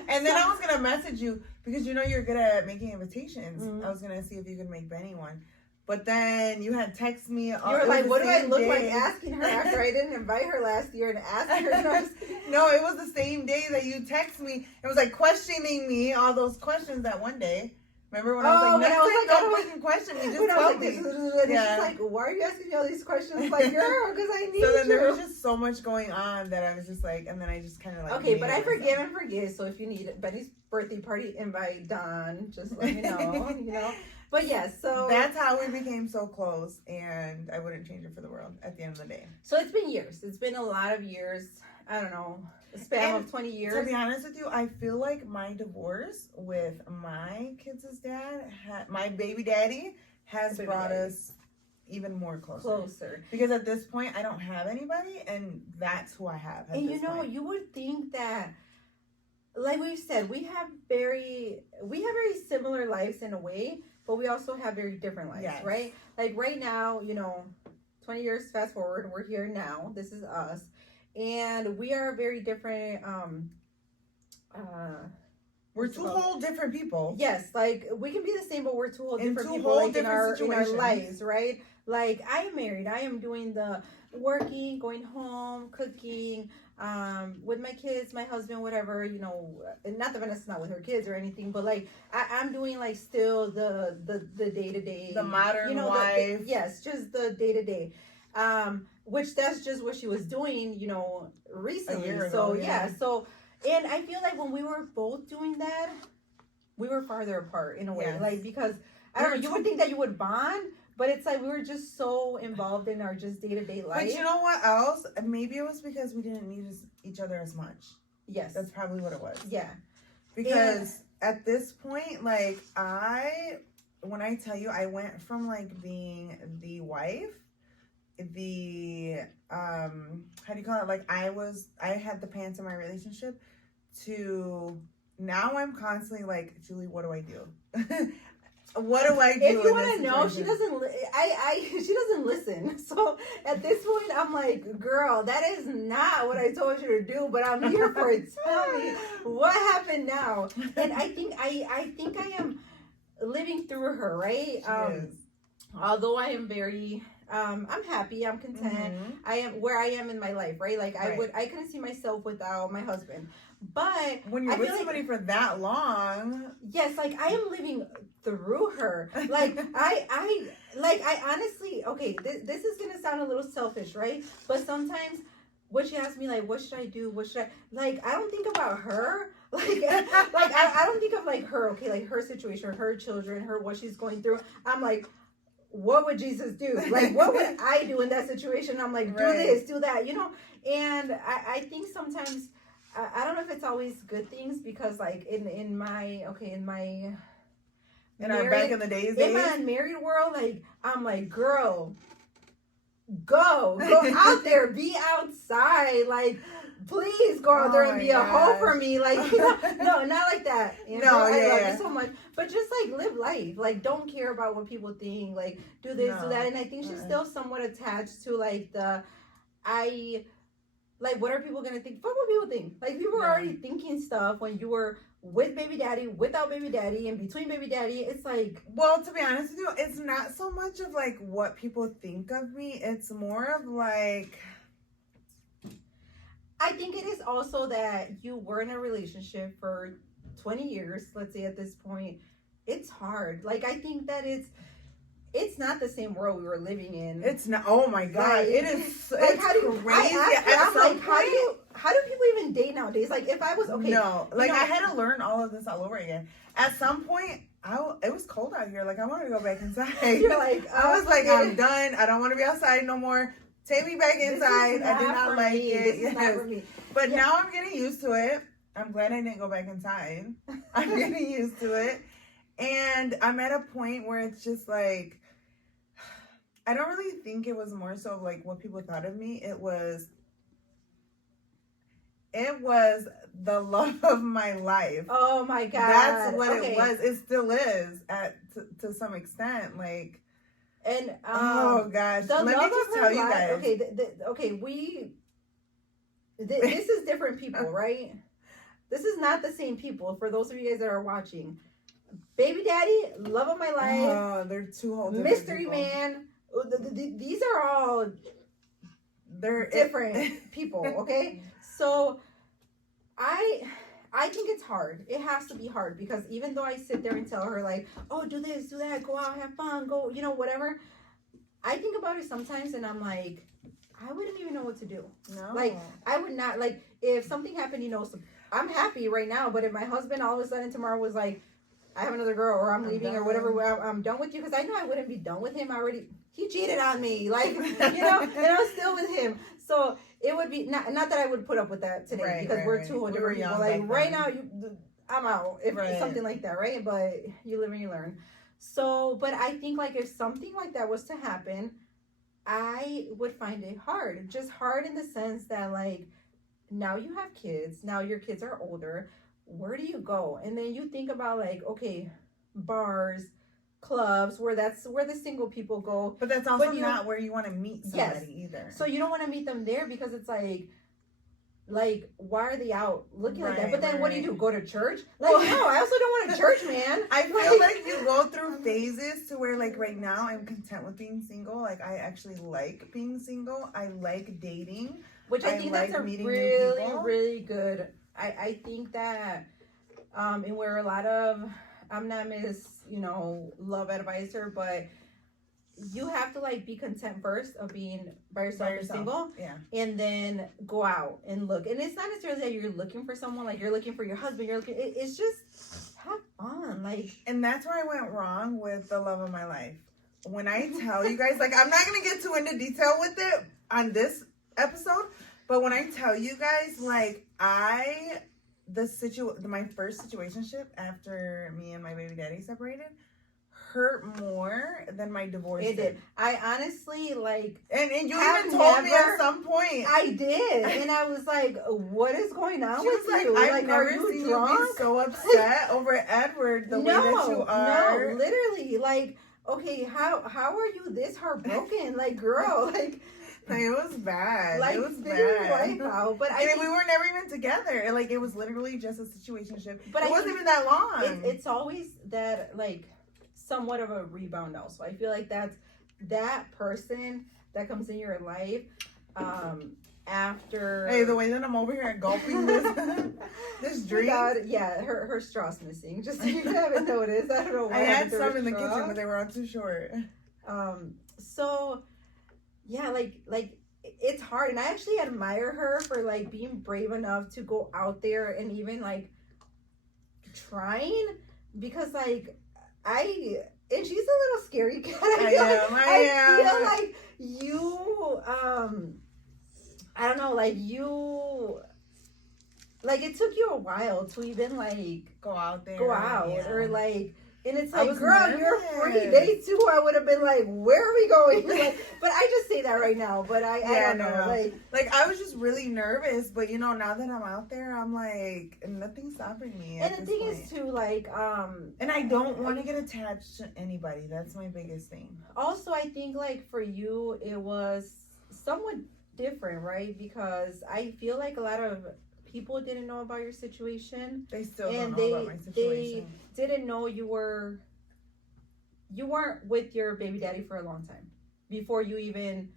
And then I was gonna message you because you're good at making invitations. Mm-hmm. I was gonna see if you could make Benny one. But then you had texted me. You were like, what do I look like asking her after I didn't invite her last year and ask her? No, it was the same day that you texted me. It was like questioning me, all those questions that one day. Remember when I was like, don't fucking question me, just tell me. And she's like, why are you asking me all these questions? Like, girl, because I need you. So then there was just so much going on that I was just like, and then I just kind of like. Okay, but I forgive and forget. So if you need Benny's birthday party invite done, just let me know, But yes, so that's how we became so close, and I wouldn't change it for the world at the end of the day. So it's been years. It's been a lot of years. I don't know, a span of 20 years. To be honest with you, I feel like my divorce with my kids' dad, my baby daddy, has brought us even more closer. Because at this point, I don't have anybody, and that's who I have. And you would think that, like we've said, we have very similar lives in a way. But we also have very different lives, right? Like right now, 20 years fast forward, we're here now. This is us. And we are very different. We're two whole different people. Yes, like we can be the same, but we're two whole different people, like in our lives, right? Like I am married. I am doing the working, going home, cooking, with my kids, my husband, whatever, and not that Vanessa's not with her kids or anything, but like I'm doing like still the day-to-day, the modern wife. Yes, just the day-to-day, which that's just what she was doing, recently. A year ago, so and I feel like when we were both doing that, we were farther apart in a way, like because I don't know, you would think that you would bond. But it's like we were just so involved in our just day-to-day life. But you know what else? Maybe it was because we didn't need each other as much. Yes. That's probably what it was. Yeah. Because at this point, like, when I tell you, I went from, like, being the wife, how do you call it? Like, I had the pants in my relationship, to now I'm constantly like, Julie, what do I do? What do I do? If you want to know, she doesn't. She doesn't listen. So at this point, I'm like, girl, that is not what I told you to do. But I'm here for it. Tell me what happened now. And I think I am living through her, right? Although I am very, I'm happy. I'm content. Mm-hmm. I am where I am in my life, right? Like I couldn't see myself without my husband. But when you're with somebody for that long, yes, like I am living through her. Like I honestly, okay, this is gonna sound a little selfish, right? But sometimes when she asks me like, what should I do? What should I like? I don't think about her. I don't think of like her. Okay, like her situation, her children, her what she's going through. I'm like, what would Jesus do? Like, what would I do in that situation? I'm like, do this, do that, And I think sometimes. I don't know if it's always good things because like in our back in the days in my married world, like I'm like, girl, go out there, be outside, like please go out Oh there and my be a hoe gosh. for me. Like, you know, no, not like that. You know, No, I love yeah. you so much. But just like live life. Like, don't care about what people think. Like, do this, do No. that. And I think she's still somewhat attached to like like, what are people gonna think? Fuck what people think. Like, people were already thinking stuff when you were with baby daddy, without baby daddy, and between baby daddy. It's like, Well, to be honest with you, it's not so much of like what people think of me. It's more of like, I think it is also that you were in a relationship for 20 years, let's say at this point. It's hard. Like, I think that it's not the same world we were living in. it's not. Oh my god, Like, it is. like, It's how do you, crazy. I'm like, how do people even date nowadays? Like, if I was okay, No, like, you know, I had to learn all of this all over again. At some point, it was cold out here. Like, I wanted to go back inside. you're like, I was like, I'm done. I don't want to be outside no more. Take me back inside. I did not like it. This is not for me. But now I'm getting used to it. I'm glad I didn't go back inside. I'm getting used to it. And I'm at a point where it's just like, I don't really think it was more so like what people thought of me. It was the love of my life. Oh my god, that's what it was. It still is to some extent. Like, and oh gosh, let me just tell you guys. Okay, this is different people, right? This is not the same people. For those of you guys that are watching, baby daddy, love of my life. Oh, they're two whole different mystery people. man. These are all different people. Okay, so I think it's hard. It has to be hard because even though I sit there and tell her like, oh, do this, do that, go out, have fun, go, you know, whatever. I think about it sometimes and I'm like, I wouldn't even know what to do. No. Like, I would not, like, if something happened, you know, so I'm happy right now, but if my husband all of a sudden tomorrow was like, I have another girl or I'm leaving done. or whatever, I'm done with you, because I know I wouldn't be done with him already. He cheated on me, like, you know, and I'm still with him. So it would be, not that I would put up with that today, because we're two whole different people. Like, right now, I'm out if something like that, right? But you live and you learn. So, but I think, like, if something like that was to happen, I would find it hard. Just hard in the sense that, like, now you have kids. Now your kids are older. Where do you go? And then you think about, like, okay, bars, clubs, where the single people go. But that's also not where you want to meet somebody either. So you don't want to meet them there because it's like, why are they out looking like that? But then what do? Go to church? Like, no, I also don't want a church, man. I feel like you go through phases to where, like, right now I'm content with being single. Like, I actually like being single. I like dating. Which I think that's a really good. I think that, and where a lot of, I'm not Miss, you know, love advisor, but you have to, like, be content first of being by yourself and single, and then go out and look. And it's not necessarily that you're looking for someone, like you're looking for your husband. It's just have fun, like. And that's where I went wrong with the love of my life. When I tell you guys, like, I'm not gonna get too into detail with it on this episode, but when I tell you guys, like, my first situationship after me and my baby daddy separated hurt more than my divorce. It did. I honestly, like, and you even told me at some point. I did, and I was like, "What is going on with you? I've like, never seen you be so upset over Edward the way that you are." No, literally, like, okay, how are you this heartbroken? Like, girl, like. It was bad. Like, it was bad. But we were never even together. Like, it was literally just a situationship. But it wasn't even that long. It's always that, like, somewhat of a rebound now. So I feel like that's that person that comes in your life after. Hey, the way that I'm over here gulping this this drink. Her straw's missing. Just if you haven't noticed, I don't know why. I had some in the kitchen, but they were all too short. So. Yeah, like it's hard, and I actually admire her for, like, being brave enough to go out there and even, like, trying, because, like, and she's a little scary cat. I feel like you I don't know, like, you, like, it took you a while to even, like, go out or, like, And it's I like, was girl, you're free. nervous. Day 2, I would have been like, where are we going? Like, but I just say that right now. But I don't know. No. Like I was just really nervous, but you know, now that I'm out there, I'm like, nothing's stopping me. And the thing is too, like, and I don't want to get attached to anybody. That's my biggest thing. Also, I think like for you, it was somewhat different, right? Because I feel like a lot of people didn't know about your situation. They still don't know about my situation. They didn't know you weren't with your baby daddy for a long time before you even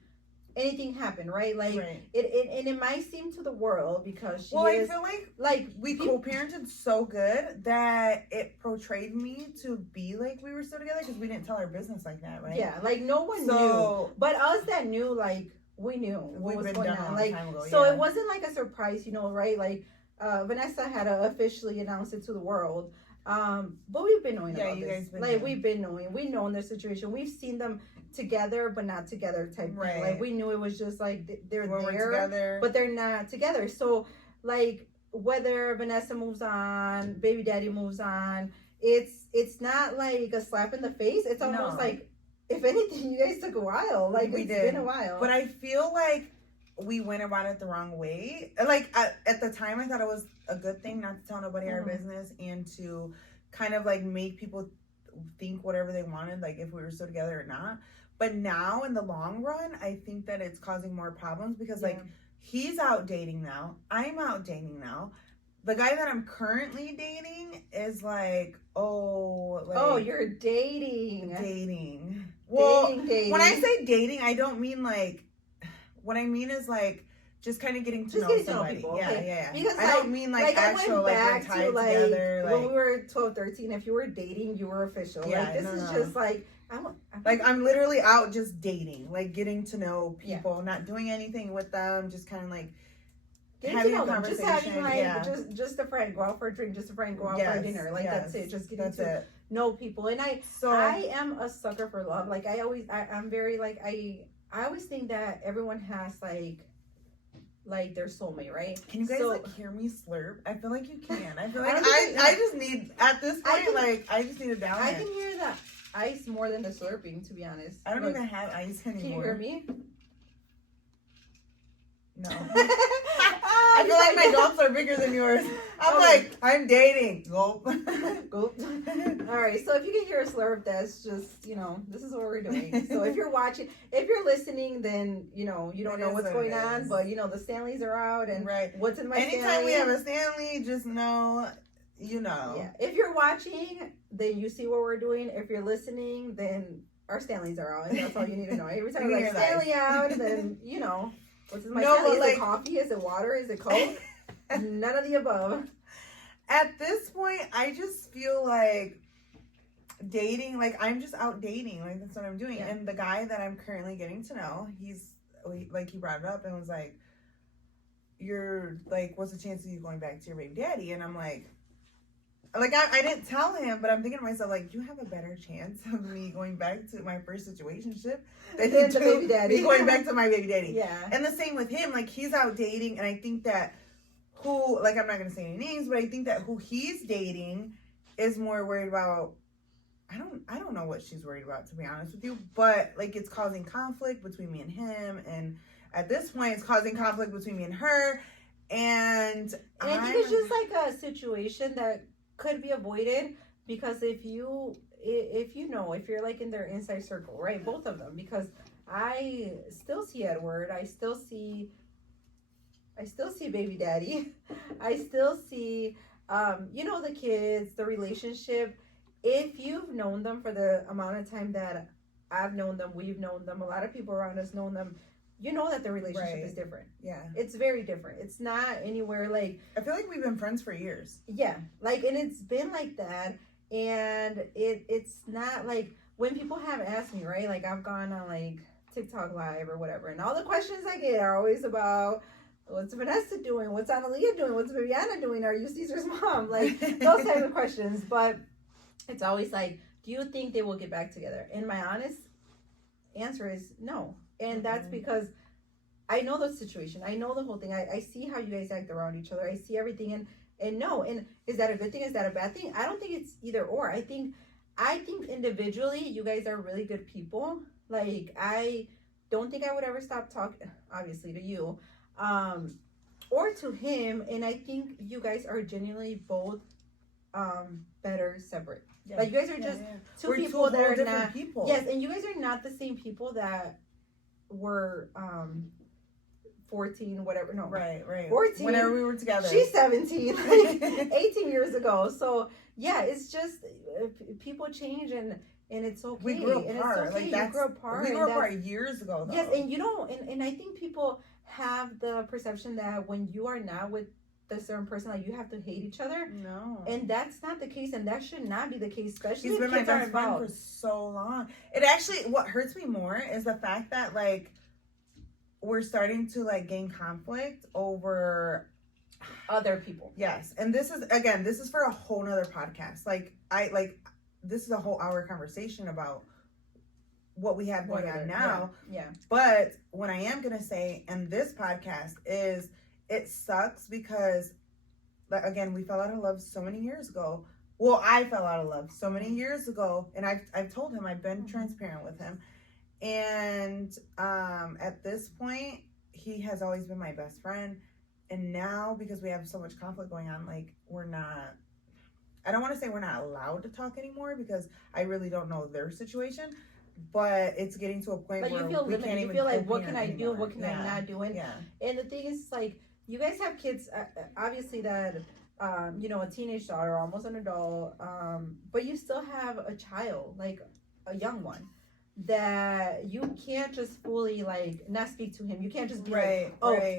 anything happened, right? Like it might seem to the world because I feel like we co-parented so good that it portrayed me to be like we were still together because we didn't tell our business like that, right? Yeah, like no one knew, but us that knew, like we knew what was going on. Like so, it wasn't like a surprise, you know, right? Like Vanessa had to officially announce it to the world. But we've been knowing about this. We've been knowing. We've known their situation. We've seen them together, but not together type thing. Like we knew it was just like they're together, but they're not together. So like whether Vanessa moves on, baby daddy moves on, it's not like a slap in the face. It's almost like, if anything, you guys took a while. Like it's been a while. But I feel like we went about it the wrong way. Like at the time, I thought it was a good thing not to tell nobody our business and to kind of like make people think whatever they wanted, like if we were still together or not. But now in the long run, I think that it's causing more problems because like he's out dating now. I'm out dating now. The guy that I'm currently dating is like, you're dating. Well, dating. When I say dating, I don't mean like, what I mean is like, just kind of getting to know somebody. People. Yeah. Because I don't mean like actual, like we're tied together. When we were 12, 13, if you were dating, you were official. Yeah, like this is just like, I'm literally out just dating, like getting to know people, not doing anything with them, just kind of like having a conversation. Just having like, just a friend, go out for a drink, just a friend, go out for dinner. Like that's it. Just getting to know people. And I am a sucker for love. Like I'm very like, I always think that everyone has like their soulmate, right? Can you guys like hear me slurp? I feel like you can. I feel like I just need at this point I just need a down. I can hear the ice more than the slurping, to be honest. I don't even have ice anymore. Can you hear me? No. I feel like my gulps are bigger than yours. I'm dating. Gulp. Gulp. All right. So if you can hear a slurp, that's just, this is what we're doing. So if you're watching, if you're listening, then, you don't know what's going on, but, the Stanleys are out and what's in my Anytime Stanley. we have a Stanley, just know, Yeah. If you're watching, then you see what we're doing. If you're listening, then our Stanleys are out. And that's all you need to know. Every time we're like, Stanley out, then, what's in my Stanley? Is it coffee? Is it water? Is it Coke? None of the above. At this point, I just feel like dating, like I'm just out dating. Like that's what I'm doing. And the guy that I'm currently getting to know, he brought it up and was like, you're like, what's the chance of you going back to your baby daddy? And I'm like I didn't tell him, but I'm thinking to myself, like, you have a better chance of me going back to my first situationship than the baby daddy. Me going back to my baby daddy. Yeah. And the same with him, like he's out dating, and I think that I'm not gonna say any names, but I think that who he's dating is more worried about. I don't know what she's worried about, to be honest with you, but like it's causing conflict between me and him, and at this point, it's causing conflict between me and her, and I think it's just like a situation that could be avoided because if you're like in their inside circle, right, both of them, because I still see Edward, I still see baby daddy, I still see the kids, the relationship. If you've known them for the amount of time that I've known them, we've known them, a lot of people around us know them, you know that the relationship is different. Yeah. It's very different. It's not anywhere like... I feel like we've been friends for years. Yeah. Like, and it's been like that. And it's not like... When people have asked me, right? Like, I've gone on, like, TikTok Live or whatever. And all the questions I get are always about... What's Vanessa doing? What's Analia doing? What's Viviana doing? Are you Caesar's mom? Like, those type of questions. But it's always like, do you think they will get back together? And my honest answer is no. And that's because I know the situation. I know the whole thing. I see how you guys act around each other. I see everything. And no. And is that a good thing? Is that a bad thing? I don't think it's either or. I think I think individually, you guys are really good people. Like, I don't think I would ever stop talking, obviously, to you, or to him. And I think you guys are genuinely both better separate. Yeah. Like, you guys are just two people that are not people. Yes, and you guys are not the same people that were 14, whatever. No, right. 14. Whenever we were together, she's 17, like 18 years ago. So yeah, it's just people change, and it's okay. We grew apart. And it's okay. Like, that's, you grew apart. We grew apart years ago, though. Yes, and you know, and I think people have the perception that when you are not with a certain person, like, you have to hate each other. No, and that's not the case, and that should not be the case, especially he's if been my kids are best friend involved. for so long. It actually, what hurts me more is the fact that, like, we're starting to, like, gain conflict over other people. Yes, and this is for a whole nother podcast. This is a whole hour conversation about what we have going on now. Yeah. But what I am gonna say in this podcast is, it sucks because, like, again, we fell out of love so many years ago. Well, I fell out of love so many years ago, and I've told him, I've been transparent with him, and at this point, he has always been my best friend. And now, because we have so much conflict going on, like, we're not, I don't want to say we're not allowed to talk anymore, because I really don't know their situation, but it's getting to a point where you feel we limited. can't You even feel like, what can anymore. I do? What can I not do? And the thing is, like, you guys have kids, obviously, that, a teenage daughter, almost an adult, but you still have a child, like a young one, that you can't just fully, like, not speak to him. You can't just be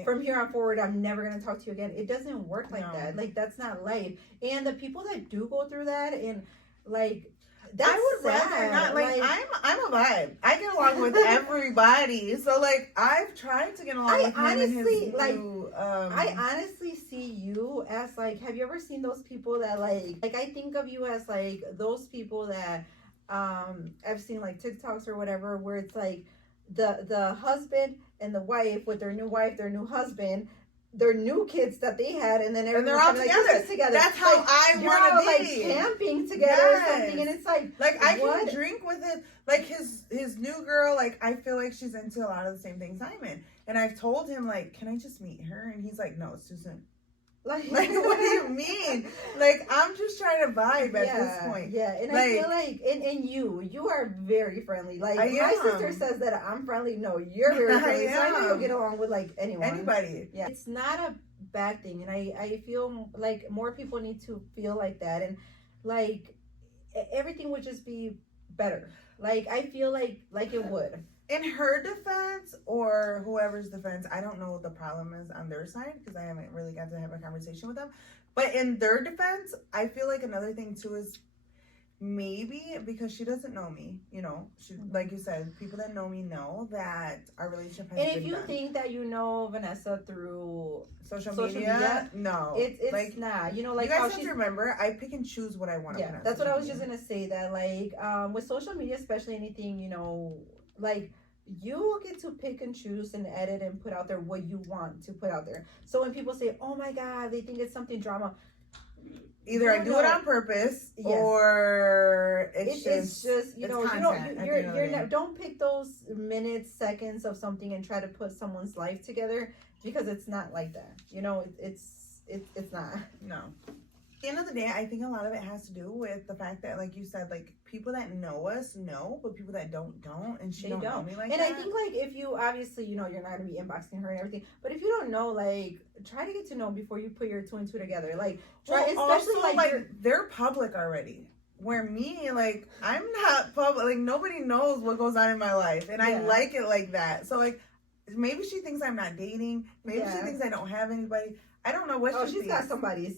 from here on forward, I'm never going to talk to you again. It doesn't work like that. Like, that's not life. And the people that do go through that, and, like, that's I would rather not. Like, I'm a vibe. I get along with everybody. So, like, I've tried to get along with him and his new, I honestly see you as, like, have you ever seen those people that, like I think of you as, like, those people that I've seen, like, TikToks or whatever, where it's like the husband and the wife with their new husband, their new kids that they had, and then they're all together. That's how, like, I want to be. Like, camping together or something, and it's like I can drink with it. Like, his new girl, like, I feel like she's into a lot of the same things I'm in, and I've told him, like, can I just meet her? And he's like, no, it's too soon. Like, what do you mean? Like, I'm just trying to vibe at this point. Yeah, and I feel like, and you are very friendly. Like, my sister says that I'm friendly. No, you're very friendly. So I know you'll get along with, like, anybody. Yeah, it's not a bad thing, and I feel like more people need to feel like that, and, like, everything would just be better. Like, I feel like it would. In her defense, or whoever's defense, I don't know what the problem is on their side, because I haven't really got to have a conversation with them. But in their defense, I feel like another thing too is maybe because she doesn't know me, she, like you said, people that know me know that our relationship has been. And if you think that you know Vanessa through social media, no, it's like, not. Like, you guys have to remember, I pick and choose what I want to. Yeah, that's what I was just gonna say. That, like, with social media, especially anything, like, you get to pick and choose and edit and put out there what you want to put out there. So when people say, oh my God, they think it's something drama, either I do it on purpose, or it's just don't pick those minutes, seconds of something and try to put someone's life together, because it's not like that. It's not. No. At the end of the day, I think a lot of it has to do with the fact that, like you said, like, people that know us know, but people that don't, and she don't know me like that. And I think, like, if you, obviously, you're not going to be inboxing her and everything, but if you don't know, like, try to get to know before you put your two and two together. Like, especially, also, like, they're public already. Where me, like, I'm not public. Like, nobody knows what goes on in my life, and I like it like that. So, like, maybe she thinks I'm not dating. Maybe she thinks I don't have anybody. I don't know what she thinks. She's got somebody's.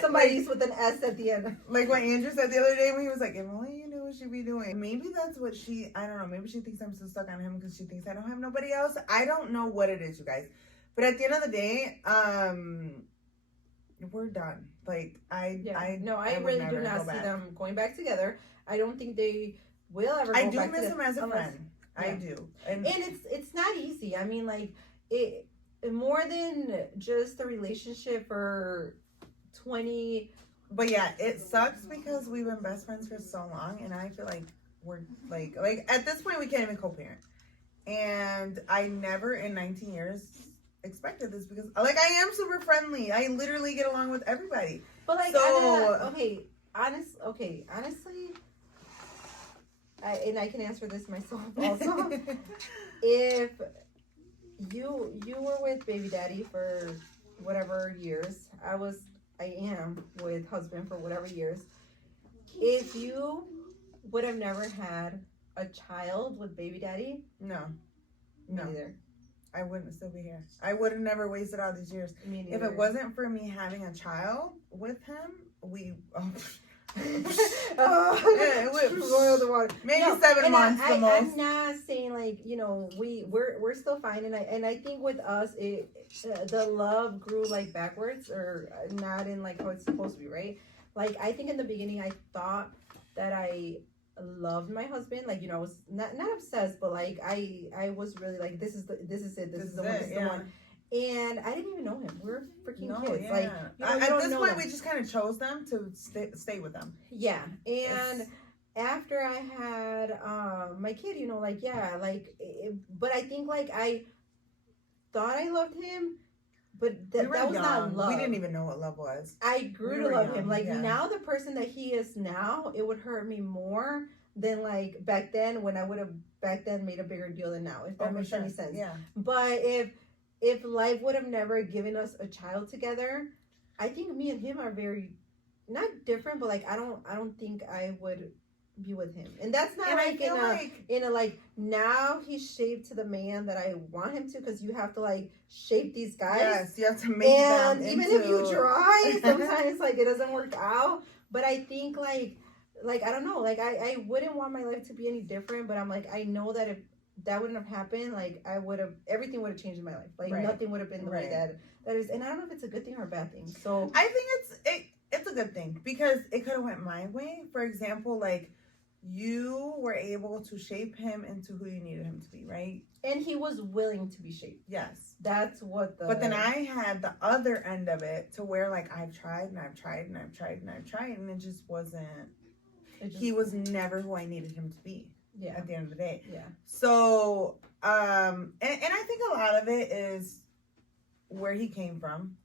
Somebody's with an S at the end. Like what Andrew said the other day when he was like, if only you knew what she'd be doing. Maybe that's what I don't know, maybe she thinks I'm so stuck on him because she thinks I don't have nobody else. I don't know what it is, you guys. But at the end of the day, we're done. Like, I really do not see them going back together. I don't think they will ever go back together. I do miss him as a friend. I do. And it's not easy. I mean, like, it more than just the relationship for 20 But yeah, it sucks because we've been best friends for so long, and I feel like we're like at this point we can't even co-parent. And I never in 19 years expected this because like I am super friendly. I literally get along with everybody. But like, So honestly, and I can answer this myself also. If you were with baby daddy for whatever years, I am with husband for whatever years. If you would have never had a child with baby daddy, no, me no, neither. I wouldn't still be here. I would have never wasted all these years. Me neither. If it wasn't for me having a child with him, we boil the water. maybe No, 7 months the most. I'm not saying like we're still fine, and I think with us the love grew like backwards or not in like how it's supposed to be, right? Like I think in the beginning I thought that I loved my husband, like I was not obsessed, but like I was really like this is it, this is the one. And I didn't even know him. We're freaking kids. Yeah. Like at this point, we just kind of chose them to stay with them. Yeah, and after I had my kid, but I think like I thought I loved him, but that was not love. We didn't even know what love was. I grew to love him. Like now, the person that he is now, it would hurt me more than like back then when I would have back then made a bigger deal than now. If that makes any sense. Yeah. But if life would have never given us a child together, I think me and him are very not different, but like I don't think I would be with him. And that's not like in a like now he's shaped to the man that I want him to, because you have to like shape these guys. Yes, you have to make them even if you try, sometimes like it doesn't work out. But I think like I don't know, like I wouldn't want my life to be any different, but I'm like I know that if that wouldn't have happened, like I would have, everything would have changed in my life. Like nothing would have been the way that is. And I don't know if it's a good thing or a bad thing. So I think it's a good thing because it could have went my way. For example, like you were able to shape him into who you needed him to be, right? And he was willing to be shaped. Yes. That's what But then I had the other end of it to where like I've tried and I've tried and I've tried and I've tried and it just wasn't, he was never who I needed him to be. Yeah. At the end of the day. Yeah. So, and I think a lot of it is where he came from,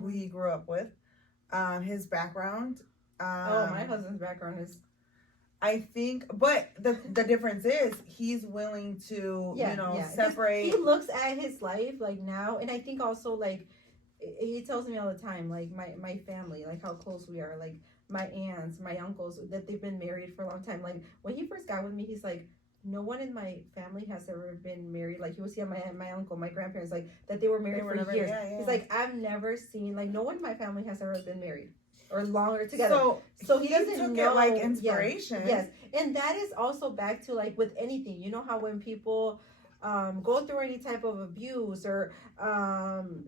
who he grew up with, his background. My husband's background is. I think, but the difference is he's willing to, separate. He looks at his life like now, and I think also like he tells me all the time, like my family, like how close we are, like. My aunts, my uncles, that they've been married for a long time. Like when he first got with me, he's like, no one in my family has ever been married. Like he was seeing my uncle, my grandparents, like that they were married for years. Yeah. He's like, I've never seen, like no one in my family has ever been married or longer together. So he doesn't know, it like inspiration. Yes, and that is also back to like with anything. You know how when people go through any type of abuse or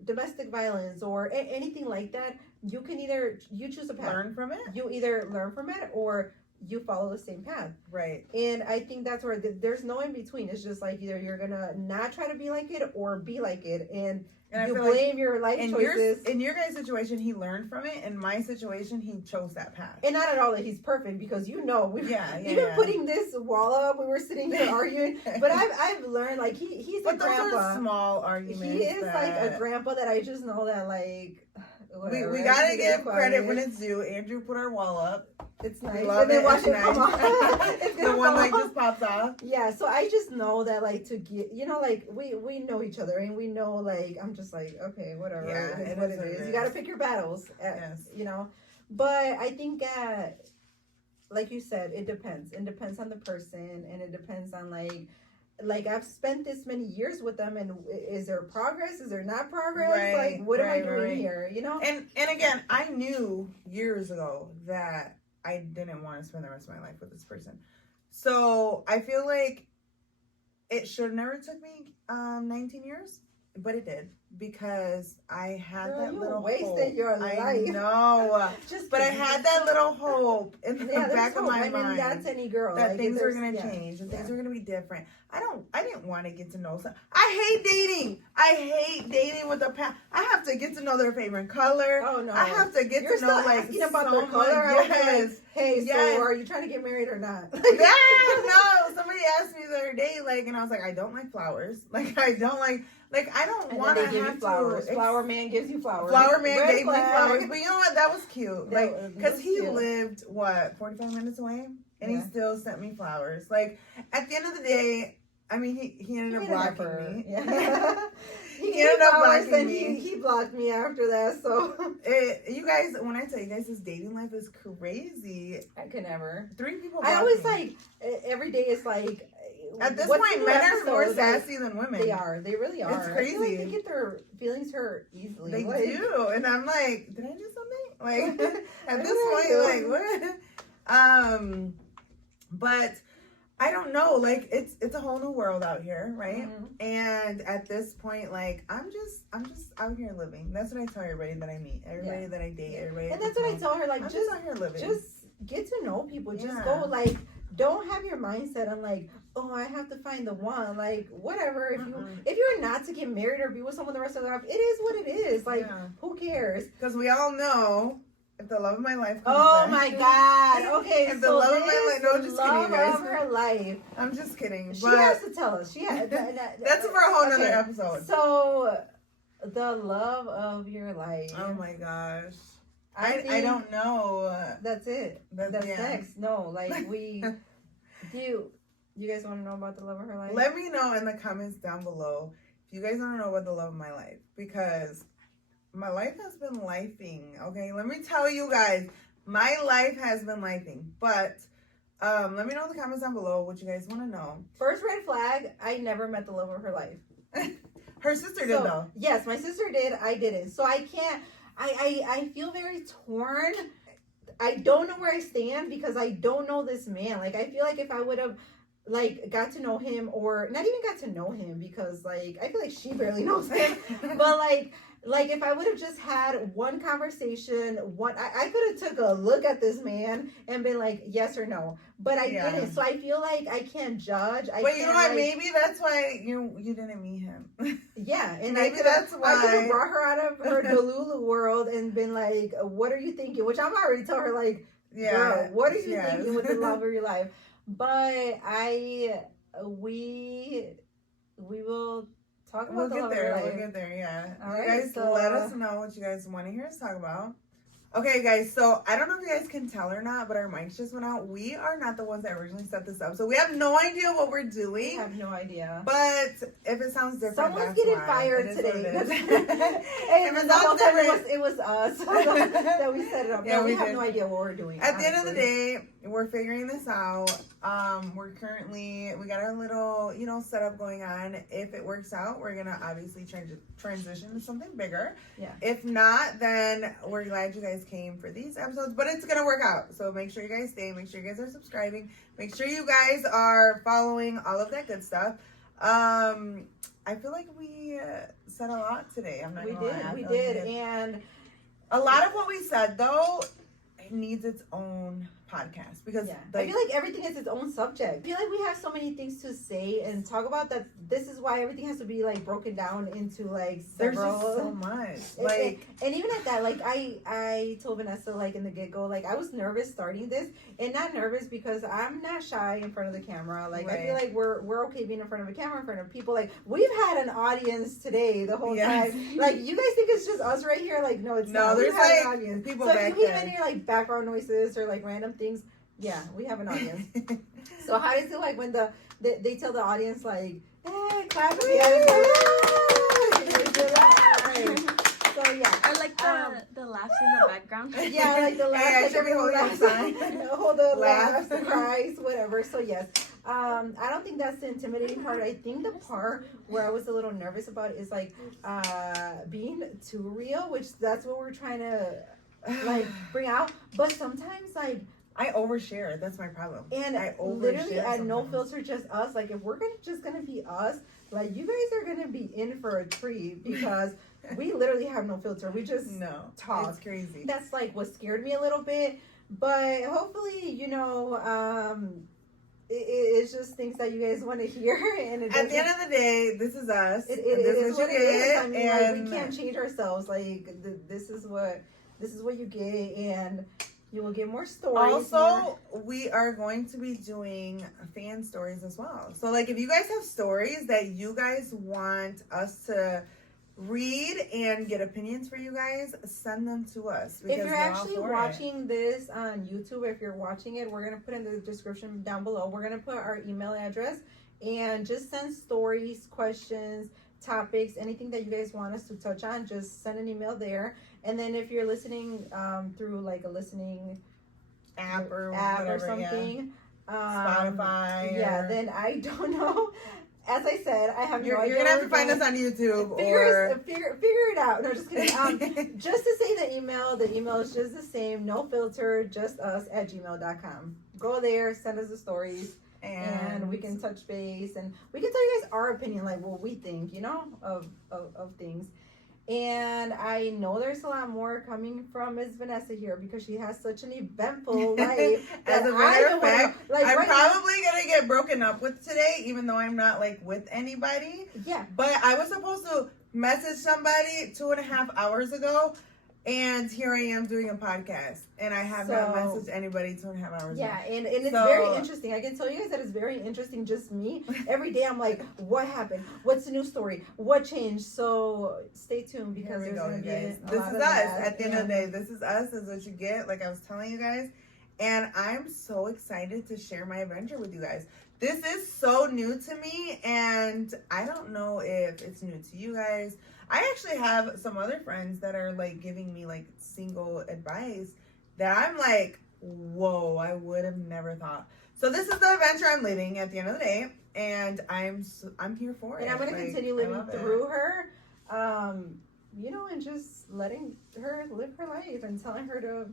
domestic violence or anything like that, you can you choose a path. Learn from it. You either learn from it or you follow the same path. Right. And I think that's where there's no in between. It's just like either you're gonna not try to be like it or be like it, and you blame your life choices. In your guys' situation, he learned from it. In my situation, he chose that path. And not at all that he's perfect, because we've been putting this wall up. We were sitting here arguing, but I've learned like he's a grandpa. Those are small arguments. He is like a grandpa that I just know that like. Whatever, we gotta give credit when it's due. Andrew put our wall up. It's nice. We love it. Watch it come off. The one like just pops off. Yeah, so I just know that like to get, like we know each other and we know like I'm just like okay, whatever. Yeah, it is what it is. You got to pick your battles. Yes. But I think like you said, it depends. It depends on the person, and it depends on like I've spent this many years with them, and is there progress? Is there not progress? Right, like what am I doing here? And again, I knew years ago that I didn't want to spend the rest of my life with this person. So I feel like it should have never took me 19 years, but it did. because I had Girl, that you little wasted hope. your I life. know. Just But I kidding. had that little hope in the Yeah, there's back of hope. my I mean, mind that's any girl. that like, things if were there's- gonna yeah, change and things yeah. were gonna be different. I didn't want to get to know some. I hate dating. I hate dating with a I have to get to know their favorite color. Oh no. I have to get You're to know still like asking about so their much. color. I would be Yes. like, hey, Yes. so are you trying to get married or not? Yeah, no. Somebody asked me the other day, like, and I was like, I don't like flowers. Like, I don't like I don't And want then to they give have you flowers. to. Flower man gives you flowers. Flower man Red gave me flag. flowers, but you know what? That was cute. That Like, was because he cute. lived 45 minutes away, and Yeah. he still sent me flowers. Like, at the end of the day, I mean, he ended up blocking me. Yeah. He ended up blocking and me. he blocked me after that. So You guys, when I tell you guys, this dating life is crazy. I could never. 3 people. I always blocked me. like every day is like. At this what's the point, new men are episode? more Like, sassy than women. They are. They really are. It's I feel like crazy. they get their feelings hurt easily. They like, do, and I'm like, did I do something? Like at What this did I point, do? like what? But I don't know. Like it's a whole new world out here, right? Mhm. And at this point, like I'm just out here living. That's what I tell everybody that I meet, everybody that I date, everybody. And that's what I tell her. Like, I'm just out here living. just get to know people. Just Yeah. go, like, don't have your mindset on like, oh, I have to find the one. Like, whatever. If you're not to get married or be with someone the rest of their life, it is what it is. Like, who cares? Because we all know if the love of my life. Oh my God. Okay, If the so love of this my life. No, just kidding, you love guys. of her life. I'm just kidding. She But has to tell us. She has. that's for a whole nother Okay. episode. So, the love of your life. Oh my gosh. I I think don't know. That's it. That's sex. No, like we. Do you guys want to know about the love of her life? Let me know in the comments down below if you guys want to know about the love of my life, because my life has been lifing. Okay, let me tell you guys, my life has been lifing. But let me know in the comments down below what you guys want to know. First red flag: I never met the love of her life. Her sister did though. Yes, my sister did. I didn't. So I can't. I feel very torn. I don't know where I stand because I don't know this man. Like, I feel like if I would have like got to know him, or not even got to know him, because like I feel like she barely knows him, but like if I would have just had one conversation, I could have took a look at this man and been like yes or no, but I didn't. So I feel like I can't judge. But you know what? Maybe that's why you didn't meet him. Yeah, and maybe that's why I could have brought her out of her Delulu world and been like, "What are you thinking?" Which I'm already told her, like, "Girl, what are you thinking with the love of your life?" But we will talk about the love of your life. We'll get there. Yeah. All You right, guys, so, let us know what you guys want to hear us talk about. Okay, guys, so I don't know if you guys can tell or not, but our mics just went out. We are not the ones that originally set this up, so we have no idea what we're doing. I have no idea. But if it sounds different, someone's getting fired today. It was us that we set it up. Yeah, no, we have did. no idea what we're doing. At the end of the day, we're figuring this out. We got our little, setup going on. If it works out, we're gonna obviously transition to something bigger. Yeah. If not, then we're glad you guys came for these episodes, but it's gonna work out. So make sure you guys stay. Make sure you guys are subscribing. Make sure you guys are following all of that good stuff. I feel like we said a lot today. I'm not gonna lie. We did, and a lot of what we said though, it needs its own podcast because I feel like everything is its own subject. I feel like we have so many things to say and talk about that. This is why everything has to be like broken down into like several. There's just so much. And even at that, like I told Vanessa, like in the get-go, like I was nervous starting this, and not nervous because I'm not shy in front of the camera. Like I feel like we're okay being in front of a camera, in front of people. Like we've had an audience today the whole time. Like you guys think it's just us right here? Like no, it's not. There's like an audience. People so back if you there. hear any like background noises or like random things, yeah, we have an audience. So how does it like when they tell the audience like, hey, clap at the end? So yeah, I like the laughs in the background. Yeah, like the laughs. Hey, I like should be holding a sign. Hold the laughs, the cries, whatever. So yes, I don't think that's the intimidating part. I think the part where I was a little nervous about is like being too real, which that's what we're trying to like bring out. But sometimes like I overshare. That's my problem. And I literally overshare at no sometimes. filter, just us. Like if we're just gonna be us, Like, you guys are gonna be in for a treat because we literally have no filter. We just talk. It's crazy. That's like what scared me a little bit, but hopefully, it's just things that you guys want to hear. And at the end of the day, this is us. It this is what it is. I mean, like, and we can't change ourselves. Like, this is what you get, and you will get more stories. Also, we are going to be doing fan stories as well. So, like, if you guys have stories that you guys want us to read and get opinions for you guys, send them to us. If you're actually watching this on YouTube, if you're watching it, we're going to put in the description down below. We're going to put our email address, and just send stories, questions, topics, anything that you guys want us to touch on. Just send an email there. And then if you're listening through like a listening app or something, Spotify, then I don't know. As I said, I have no idea. You're gonna have to find us on YouTube figure it out. No, just kidding. Just to say the email is just the same, no filter, just us @gmail.com. Go there, send us the stories, and we can touch base, and we can tell you guys our opinion, like what we think, of things. And I know there's a lot more coming from Ms. Vanessa here because she has such an eventful life. As a matter of fact, I'm probably going to get broken up with today, even though I'm not like with anybody. Yeah. But I was supposed to message somebody 2.5 hours ago, and here I am doing a podcast, and I have not messaged anybody 2.5 hours ago. Yeah, and it's very interesting. I can tell you guys that it's very interesting, just me. Every day I'm like, what happened? What's the new story? What changed? So stay tuned because there's going to be this is us. At the end of the day, this is us. This is what you get, like I was telling you guys. And I'm so excited to share my adventure with you guys. This is so new to me, and I don't know if it's new to you guys. I actually have some other friends that are like giving me like single advice that I'm like, whoa, I would have never thought. So this is the adventure I'm living at the end of the day, and I'm here for it. And I'm going to continue living through her, and just letting her live her life and telling her to,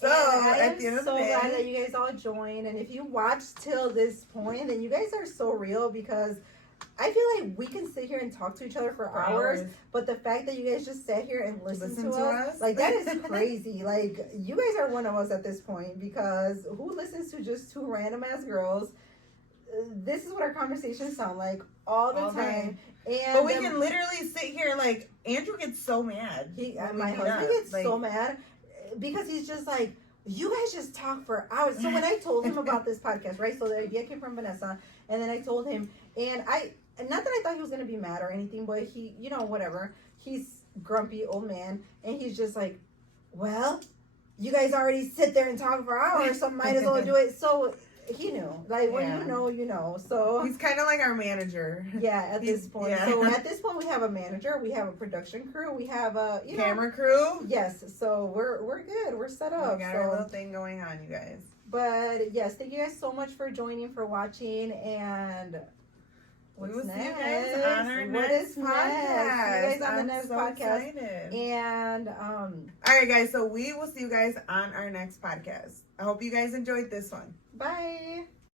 So at the end of the day, I'm so glad that you guys all joined, and if you watched till this point, then you guys are so real because I feel like we can sit here and talk to each other for hours, but the fact that you guys just sat here and listen to us, like, that is crazy. Like, you guys are one of us at this point because who listens to just two random ass girls? This is what our conversations sound like all the time. But we can literally sit here, like, Andrew gets so mad. My husband gets so mad because he's just like, you guys just talk for hours. So when I told him about this podcast, right? So the idea came from Vanessa, and then I told him, and not that I thought he was going to be mad or anything, but he, whatever. He's grumpy old man, and he's just like, well, you guys already sit there and talk for hours, so might as well do it. So he knew. Like, when you know, you know. So he's kind of like our manager. Yeah, at this point. Yeah. So at this point, we have a manager, we have a production crew, we have a camera crew. Yes. So we're good. We're set up. We got our little thing going on, you guys. But yes, thank you guys so much for joining, for watching, and we will see you guys on our next podcast. See you guys on the next podcast. Excited. And all right, guys. So we will see you guys on our next podcast. I hope you guys enjoyed this one. Bye.